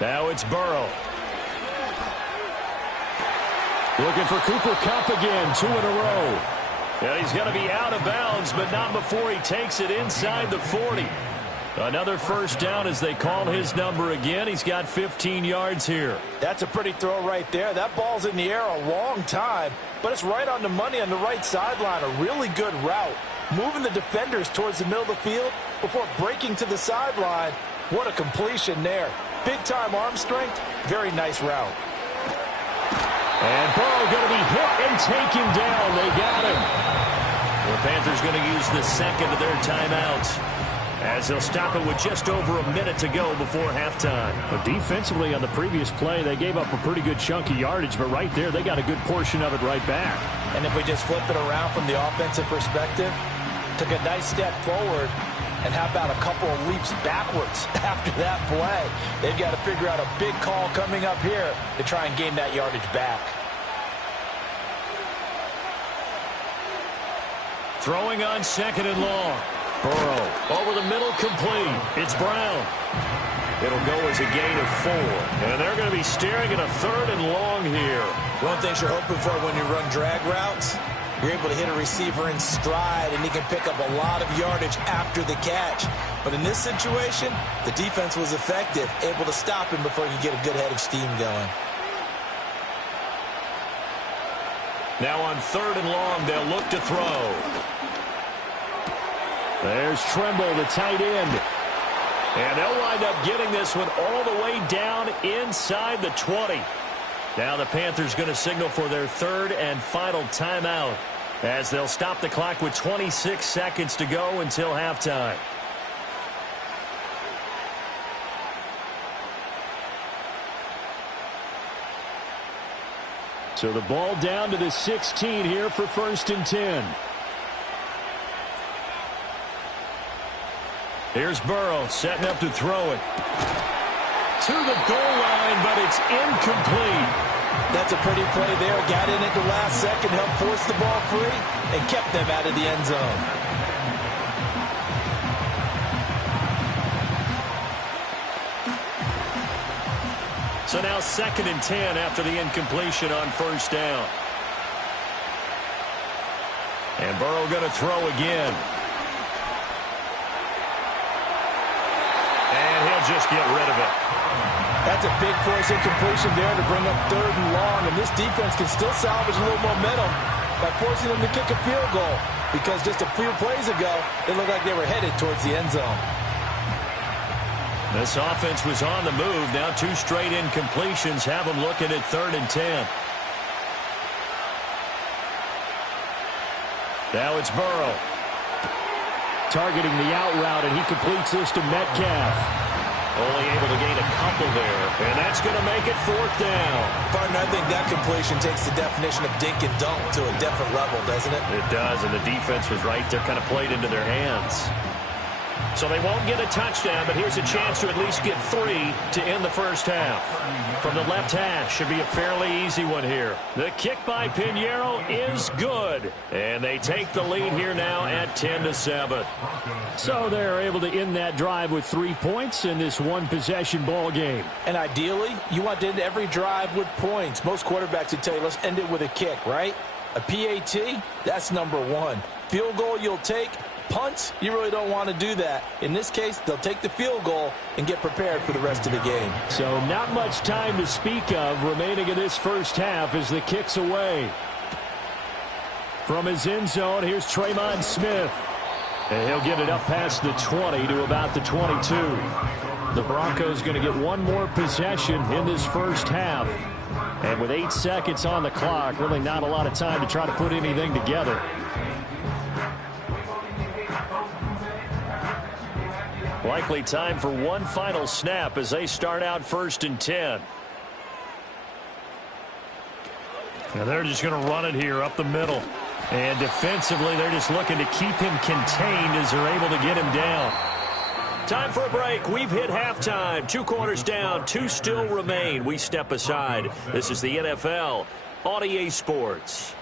Now it's Burrow. Looking for Cooper Kupp again, 2 in a row. And he's going to be out of bounds, but not before he takes it inside the 40. Another first down as they call his number again. He's got 15 yards here. That's a pretty throw right there. That ball's in the air a long time, but it's right on the money on the right sideline. A really good route. Moving the defenders towards the middle of the field before breaking to the sideline. What a completion there. Big-time arm strength. Very nice route. And Burrow going to be hit and taken down. They got him. The Panthers going to use the second of their timeouts, as they'll stop it with just over a minute to go before halftime. But defensively on the previous play, they gave up a pretty good chunk of yardage, but right there, they got a good portion of it right back. And if we just flip it around from the offensive perspective, took a nice step forward, and how about a couple of leaps backwards after that play? They've got to figure out a big call coming up here to try and gain that yardage back. Throwing on second and long. Burrow over the middle, complete. It's Brown. It'll go as a gain of 4. And they're going to be staring at a third and long here. One thing you're hoping for when you run drag routes, you're able to hit a receiver in stride, and he can pick up a lot of yardage after the catch. But in this situation, the defense was effective, able to stop him before he could get a good head of steam going. Now on third and long, they'll look to throw. There's Tremble, the tight end. And they'll wind up getting this one all the way down inside the 20. Now the Panthers going to signal for their third and final timeout, as they'll stop the clock with 26 seconds to go until halftime. So the ball down to the 16 here for 1st and 10. Here's Burrow setting up to throw it. To the goal line, but it's incomplete. That's a pretty play there. Got in at the last second, helped force the ball free, and kept them out of the end zone. So now 2nd and 10 after the incompletion on first down. And Burrow going to throw again. And he'll just get rid of it. That's a big force incompletion there to bring up 3rd and long, and this defense can still salvage a little momentum by forcing them to kick a field goal, because just a few plays ago, it looked like they were headed towards the end zone. This offense was on the move. Now 2 straight incompletions have them looking at 3rd and 10. Now it's Burrow. Targeting the out route, and he completes this to Metcalf. Only able to gain a couple there, and that's going to make it 4th down. Partner, I think that completion takes the definition of dink and dunk to a different level, doesn't it? It does, and the defense was right there, kind of played into their hands. So they won't get a touchdown, but here's a chance to at least get 3 to end the first half. From the left hash, should be a fairly easy one here. The kick by Pinheiro is good, and they take the lead here now at 10-7. So they're able to end that drive with 3 points in this one-possession ball game. And ideally, you want to end every drive with points. Most quarterbacks would tell you, let's end it with a kick, right? A PAT, that's number 1. Field goal you'll take. Punts, you really don't want to do that. In this case, they'll take the field goal and get prepared for the rest of the game. So not much time to speak of remaining in this first half as the kick's away. From his end zone, here's Tremon Smith. And he'll get it up past the 20 to about the 22. The Broncos going to get one more possession in this first half. And with 8 seconds on the clock, really not a lot of time to try to put anything together. Likely time for one final snap as they start out 1st and 10. Now they're just going to run it here up the middle. And defensively, they're just looking to keep him contained as they're able to get him down. Time for a break. We've hit halftime. 2 quarters down, 2 still remain. We step aside. This is the NFL on EA Sports.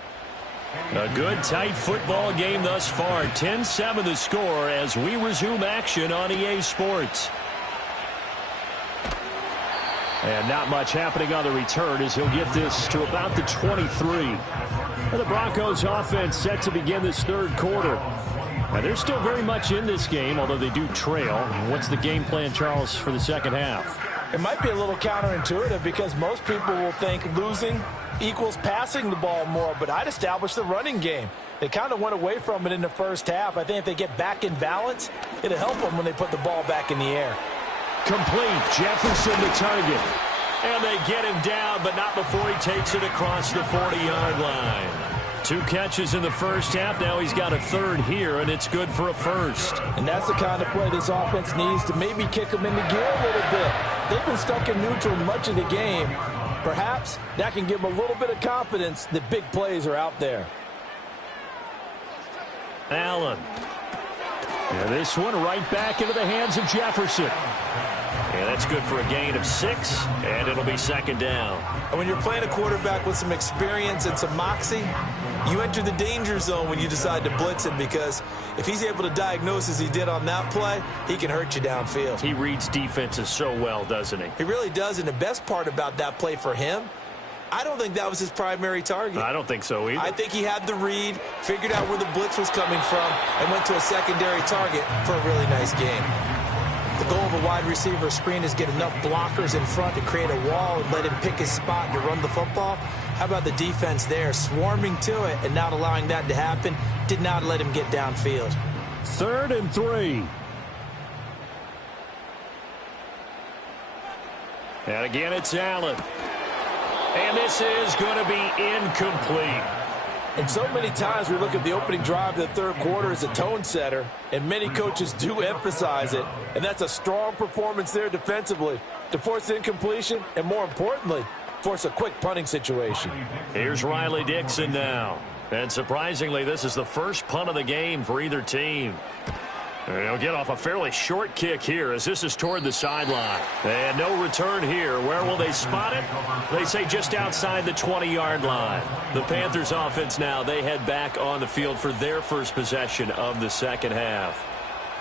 A good, tight football game thus far. 10-7 the score as we resume action on EA Sports. And not much happening on the return as he'll get this to about the 23. And the Broncos offense set to begin this 3rd quarter. Now, they're still very much in this game, although they do trail. What's the game plan, Charles, for the second half? It might be a little counterintuitive because most people will think losing equals passing the ball more, but I'd establish the running game. They kind of went away from it in the first half. I think if they get back in balance, it'll help them when they put the ball back in the air. Complete. Jefferson the target. And they get him down, but not before he takes it across the 40-yard line. 2 catches in the first half. Now he's got a third here, and it's good for a first. And that's the kind of play this offense needs to maybe kick them into gear a little bit. They've been stuck in neutral much of the game. Perhaps that can give them a little bit of confidence that big plays are out there. Allen. And this one right back into the hands of Jefferson. And that's good for a gain of 6, and it'll be second down. And when you're playing a quarterback with some experience and some moxie, you enter the danger zone when you decide to blitz him, because if he's able to diagnose as he did on that play, he can hurt you downfield. He reads defenses so well, doesn't he? He really does, and the best part about that play for him, I don't think that was his primary target. I don't think so either. I think he had the read, figured out where the blitz was coming from, and went to a secondary target for a really nice game. The goal of a wide receiver screen is get enough blockers in front to create a wall and let him pick his spot to run the football. How about the defense there, swarming to it and not allowing that to happen? Did not let him get downfield. 3rd and 3. And again, it's Allen. And this is going to be incomplete. And so many times we look at the opening drive of the third quarter as a tone setter, and many coaches do emphasize it, and that's a strong performance there defensively to force incompletion and, more importantly, force a quick punting situation. Here's Riley Dixon now. And surprisingly, this is the first punt of the game for either team. They'll get off a fairly short kick here as this is toward the sideline. And no return here. Where will they spot it? They say just outside the 20-yard line. The Panthers offense now, they head back on the field for their first possession of the second half.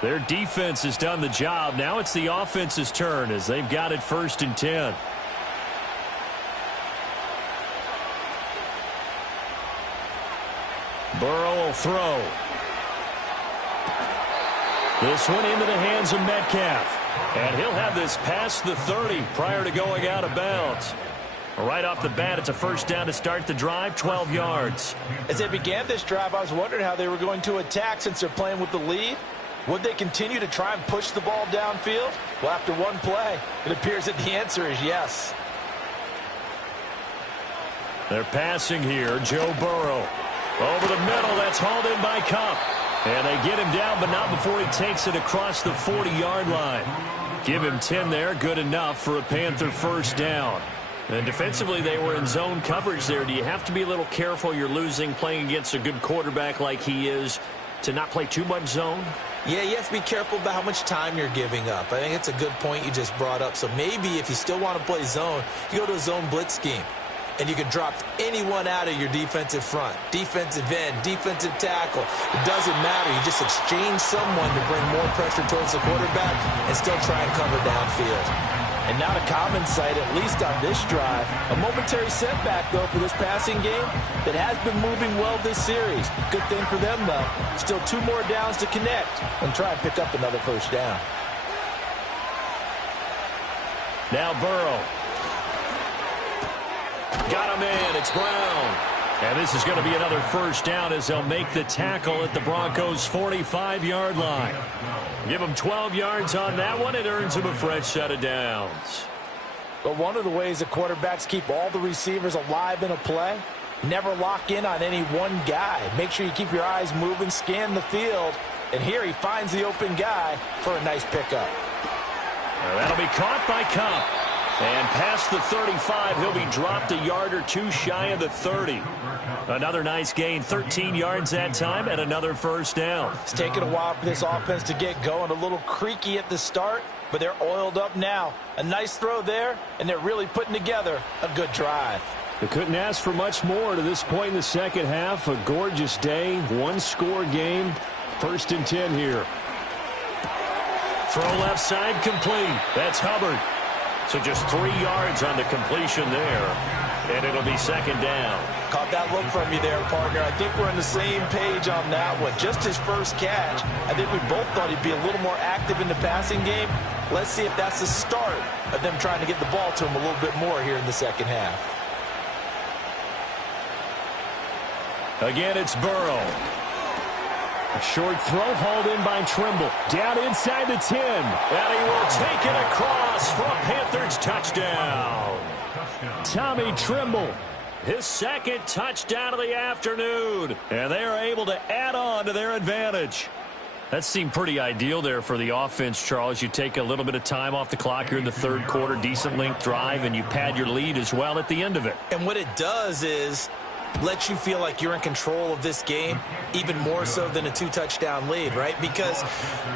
Their defense has done the job. Now it's the offense's turn as they've got it 1st and 10. Burrow will throw. This one into the hands of Metcalf. And he'll have this past the 30 prior to going out of bounds. Right off the bat, it's a first down to start the drive, 12 yards. As they began this drive, I was wondering how they were going to attack since they're playing with the lead. Would they continue to try and push the ball downfield? Well, after one play, it appears that the answer is yes. They're passing here. Joe Burrow. Over the middle, that's hauled in by Kupp. And they get him down, but not before he takes it across the 40-yard line. Give him 10 there, good enough for a Panther first down. And defensively, they were in zone coverage there. Do you have to be a little careful? You're losing, playing against a good quarterback like he is, to not play too much zone? Yeah, you have to be careful about how much time you're giving up. I think it's a good point you just brought up. So maybe if you still want to play zone, you go to a zone blitz scheme. And you can drop anyone out of your defensive front, defensive end, defensive tackle. It doesn't matter. You just exchange someone to bring more pressure towards the quarterback and still try and cover downfield. And not a common sight, at least on this drive. A momentary setback, though, for this passing game that has been moving well this series. Good thing for them, though. Still 2 more downs to connect and try and pick up another first down. Now Burrow. Got him in. It's Brown. And this is going to be another first down as they'll make the tackle at the Broncos' 45-yard line. Give them 12 yards on that one. It earns them a fresh set of downs. But one of the ways the quarterbacks keep all the receivers alive in a play, never lock in on any one guy. Make sure you keep your eyes moving, scan the field. And here he finds the open guy for a nice pickup. That'll be caught by Kupp. And past the 35, he'll be dropped a yard or 2 shy of the 30. Another nice gain, 13 yards that time, and another first down. It's taken a while for this offense to get going. A little creaky at the start, but they're oiled up now. A nice throw there, and they're really putting together a good drive. They couldn't ask for much more to this point in the second half. A gorgeous day, 1-score game. 1st and 10 here. Throw left side complete. That's Hubbard. So just 3 yards on the completion there. And it'll be second down. Caught that look from you there, partner. I think we're on the same page on that one. Just his first catch. I think we both thought he'd be a little more active in the passing game. Let's see if that's the start of them trying to get the ball to him a little bit more here in the second half. Again, it's Burrow. A short throw hauled in by Trimble. Down inside the 10. And he will take it across for a Panthers touchdown. Tommy Trimble. His second touchdown of the afternoon. And they are able to add on to their advantage. That seemed pretty ideal there for the offense, Charles. You take a little bit of time off the clock here in the third quarter, decent length drive, and you pad your lead as well at the end of it. And what it does is lets you feel like you're in control of this game, even more so than a 2-touchdown lead, right? Because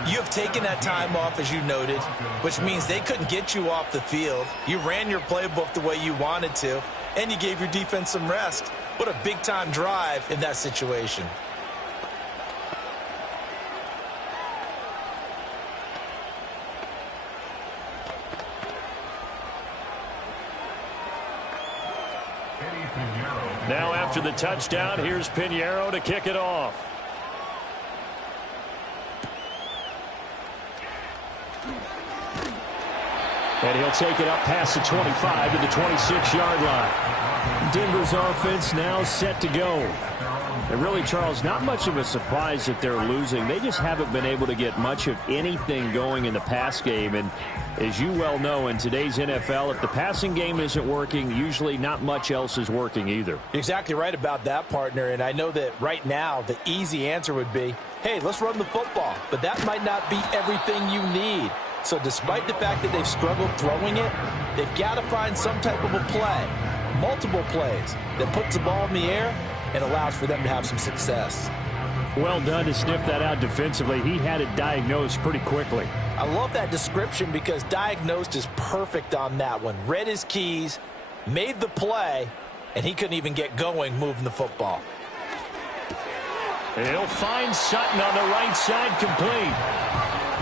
you have taken that time off, as you noted, which means they couldn't get you off the field. You ran your playbook the way you wanted to, and you gave your defense some rest. What a big-time drive in that situation. Now after the touchdown, here's Pinheiro to kick it off. And he'll take it up past the 25 to the 26-yard line. Denver's offense now set to go. And really, Charles, not much of a surprise that they're losing. They just haven't been able to get much of anything going in the pass game. And as you well know, in today's NFL, if the passing game isn't working, usually not much else is working either. You're exactly right about that, partner. And I know that right now the easy answer would be, hey, let's run the football. But that might not be everything you need. So despite the fact that they've struggled throwing it, they've got to find some type of a play, multiple plays, that puts the ball in the air and allows for them to have some success. Well done to sniff that out defensively. He had it diagnosed pretty quickly. I love that description because diagnosed is perfect on that one. Read his keys, made the play, and he couldn't even get going moving the football. He'll find Sutton on the right side, complete.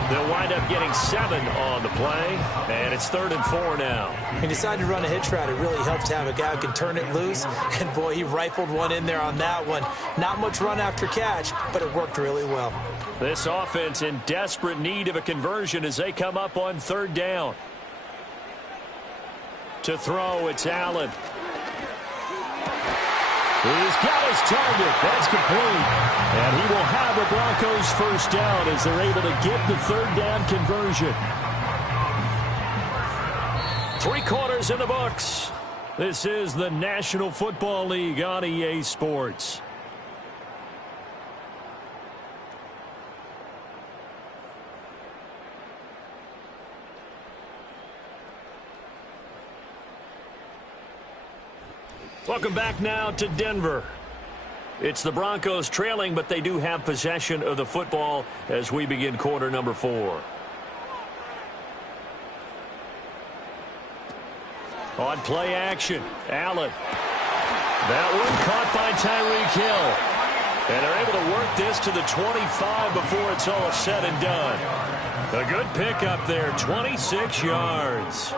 They'll wind up getting 7 on the play, and it's 3rd and 4 now. He decided to run a hitch route. It really helps to have a guy who can turn it loose, and boy, he rifled one in there on that one. Not much run after catch, but it worked really well. This offense in desperate need of a conversion as they come up on 3rd down. To throw, it's Allen. He's got his target. That's complete. And he will have the Broncos first down as they're able to get the 3rd down conversion. 3 quarters in the books. This is the National Football League on EA Sports. Welcome back now to Denver. It's the Broncos trailing, but they do have possession of the football as we begin quarter number 4. On play action, Allen. That one caught by Tyreek Hill. And they're able to work this to the 25 before it's all said and done. A good pickup there, 26 yards.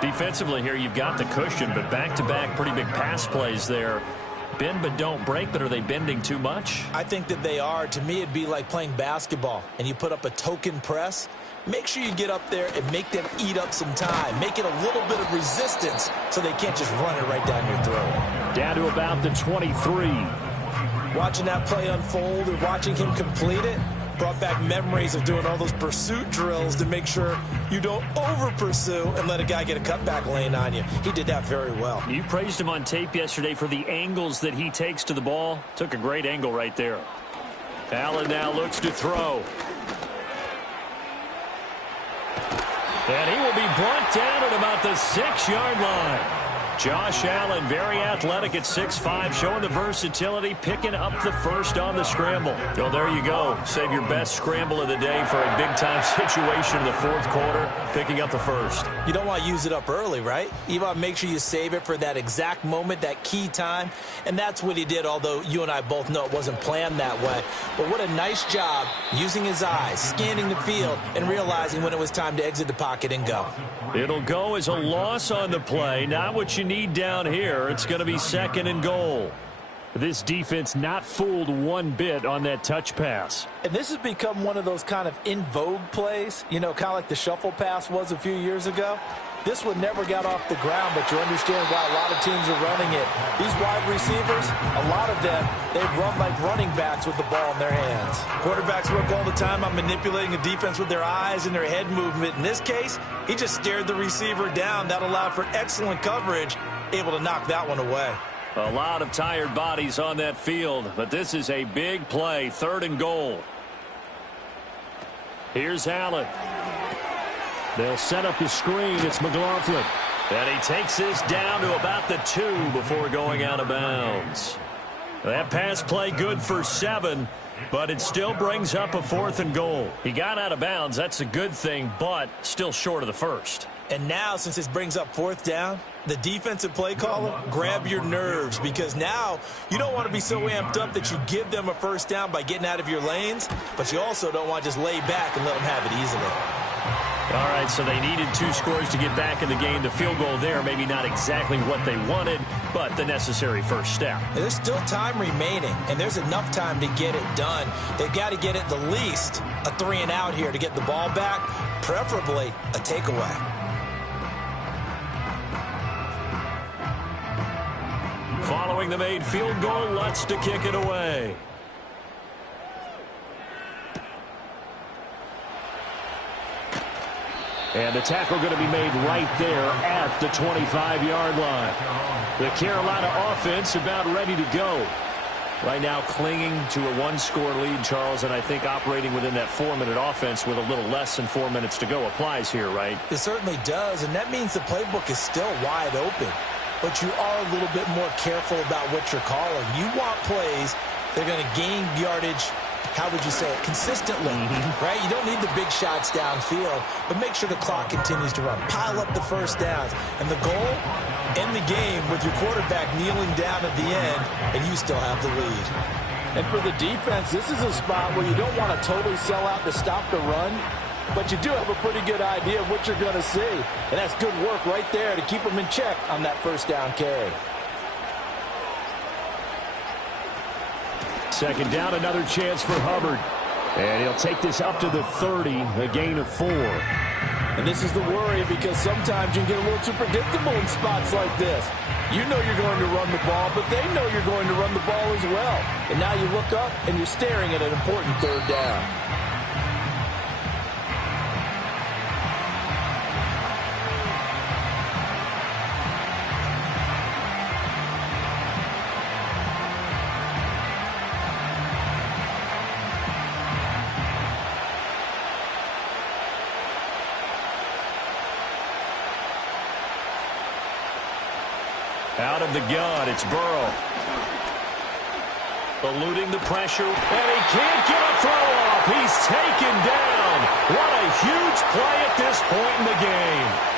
Defensively here, you've got the cushion, but back-to-back pretty big pass plays there. Bend but don't break, but are they bending too much? I think that they are. To me, it'd be like playing basketball, and you put up a token press. Make sure you get up there and make them eat up some time. Make it a little bit of resistance so they can't just run it right down your throat. Down to about the 23. Watching that play unfold and watching him complete it brought back memories of doing all those pursuit drills to make sure you don't over-pursue and let a guy get a cutback lane on you. He did that very well. You praised him on tape yesterday for the angles that he takes to the ball. Took a great angle right there. Allen now looks to throw. And he will be brought down at about the 6-yard line. Josh Allen, very athletic at 6'5", showing the versatility, picking up the first on the scramble. So there you go. Save your best scramble of the day for a big-time situation in the 4th quarter, picking up the first. You don't want to use it up early, right? You want to make sure you save it for that exact moment, that key time, and that's what he did, although you and I both know it wasn't planned that way. But what a nice job using his eyes, scanning the field, and realizing when it was time to exit the pocket and go. It'll go as a loss on the play, not what you need down here. It's going to be 2nd and goal. This defense not fooled one bit on that touch pass. And this has become one of those kind of in vogue plays, you know, kind of like the shuffle pass was a few years ago. This one never got off the ground, but you understand why a lot of teams are running it. These wide receivers, a lot of them, they run like running backs with the ball in their hands. Quarterbacks work all the time on manipulating a defense with their eyes and their head movement. In this case, he just stared the receiver down. That allowed for excellent coverage, able to knock that one away. A lot of tired bodies on that field, but this is a big play, 3rd and goal. Here's Allen. They'll set up the screen. It's McLaughlin. And he takes this down to about the 2 before going out of bounds. That pass play good for 7, but it still brings up a 4th and goal. He got out of bounds. That's a good thing, but still short of the 1st. And now, since this brings up 4th down, the defensive play caller, grab your nerves, because now you don't want to be so amped up that you give them a 1st down by getting out of your lanes, but you also don't want to just lay back and let them have it easily. All right, so they needed 2 scores to get back in the game. The field goal there, maybe not exactly what they wanted, but the necessary 1st step. There's still time remaining, and there's enough time to get it done. They've got to get at the least a 3 and out here to get the ball back, preferably a takeaway. Following the made field goal, Lutz to kick it away. And the tackle going to be made right there at the 25-yard line. The Carolina offense about ready to go. Right now clinging to a 1-score lead, Charles, and I think operating within that 4-minute offense with a little less than 4 minutes to go applies here, right? It certainly does, and that means the playbook is still wide open. But you are a little bit more careful about what you're calling. You want plays that are going to gain yardage, how would you say it, consistently, right? You don't need the big shots downfield, but make sure the clock continues to run. Pile up the 1st downs. And the goal, end the game with your quarterback kneeling down at the end, and you still have the lead. And for the defense, this is a spot where you don't want to totally sell out to stop the run, but you do have a pretty good idea of what you're going to see. And that's good work right there to keep them in check on that 1st down carry. 2nd down, another chance for Hubbard. And he'll take this up to the 30, a gain of 4. And this is the worry, because sometimes you can get a little too predictable in spots like this. You know you're going to run the ball, but they know you're going to run the ball as well. And now you look up, and you're staring at an important 3rd down. Out of the gun, it's Burrow. Eluding the pressure, and he can't get a throw off. He's taken down. What a huge play at this point in the game.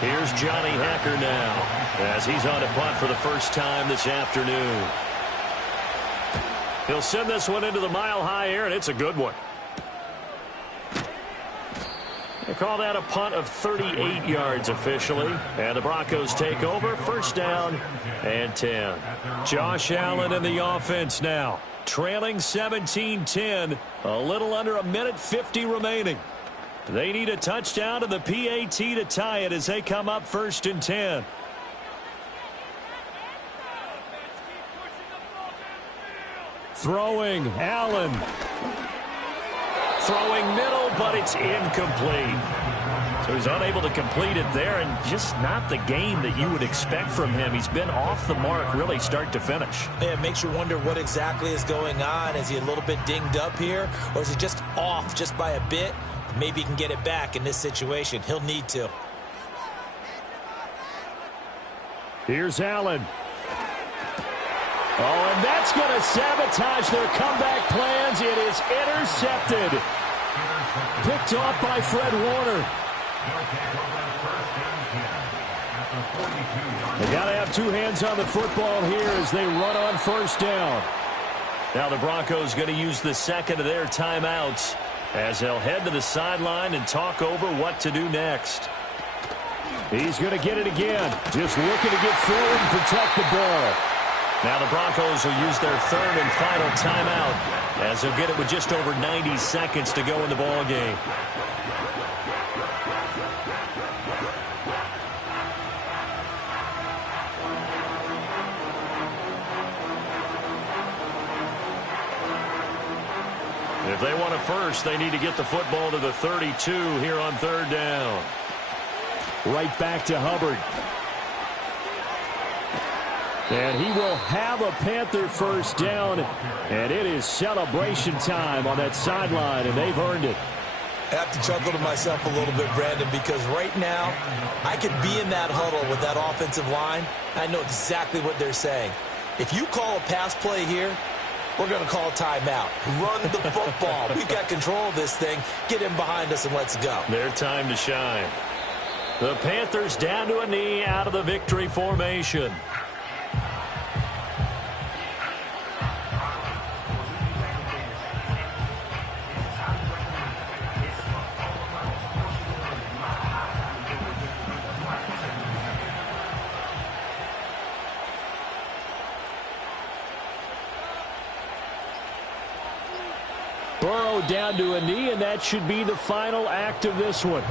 Here's Johnny Hacker now, as he's on a punt for the 1st time this afternoon. He'll send this one into the mile-high air, and it's a good one. They call that a punt of 38 yards officially, and the Broncos take over, 1st down and 10. Josh Allen in the offense now, trailing 17-10, a little under 1:50 remaining. They need a touchdown to the PAT to tie it as they come up 1st and 10. Throwing, Allen. Throwing middle, but it's incomplete. So he's unable to complete it there, and just not the game that you would expect from him. He's been off the mark really start to finish. Yeah, it makes you wonder what exactly is going on. Is he a little bit dinged up here, or is he just off just by a bit? Maybe he can get it back in this situation. He'll need to. Here's Allen. Oh, and that's going to sabotage their comeback plans. It is intercepted. Picked off by Fred Warner. They got to have two hands on the football here as they run on first down. Now the Broncos going to use the second of their timeouts as they'll head to the sideline and talk over what to do next. He's going to get it again. Just looking to get forward and protect the ball. Now the Broncos will use their third and final timeout as they'll get it with just over 90 seconds to go in the ball game. If they want it first, they need to get the football to the 32 here on third down. Right back to Hubbard. And he will have a Panther first down, and it is celebration time on that sideline, and they've earned it. I have to chuckle to myself a little bit, Brandon, because right now I could be in that huddle with that offensive line. I know exactly what they're saying. If you call a pass play here, we're going to call a timeout. Run the football. We've got control of this thing. Get him behind us and let's go. Their time to shine. The Panthers down to a knee out of the victory formation. Burrow down to a knee, and that should be the final act of this one.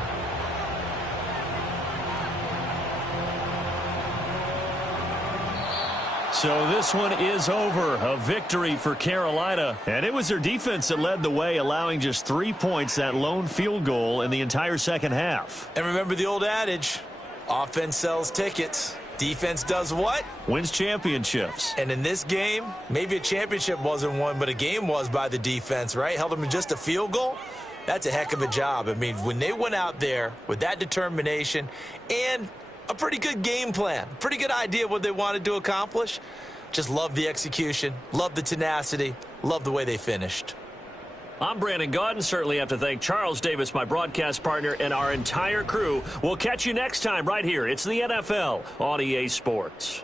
So this one is over. A victory for Carolina. And it was their defense that led the way, allowing just 3 points, that lone field goal in the entire second half. And remember the old adage, offense sells tickets. Defense does what? Wins championships. And in this game, maybe a championship wasn't won, but a game was by the defense, right? Held them to just a field goal. That's a heck of a job. I mean, when they went out there with that determination and a pretty good game plan, pretty good idea of what they wanted to accomplish, just love the execution, love the tenacity, love the way they finished. I'm Brandon Gaudin. Certainly have to thank Charles Davis, my broadcast partner, and our entire crew. We'll catch you next time right here. It's the NFL on EA Sports.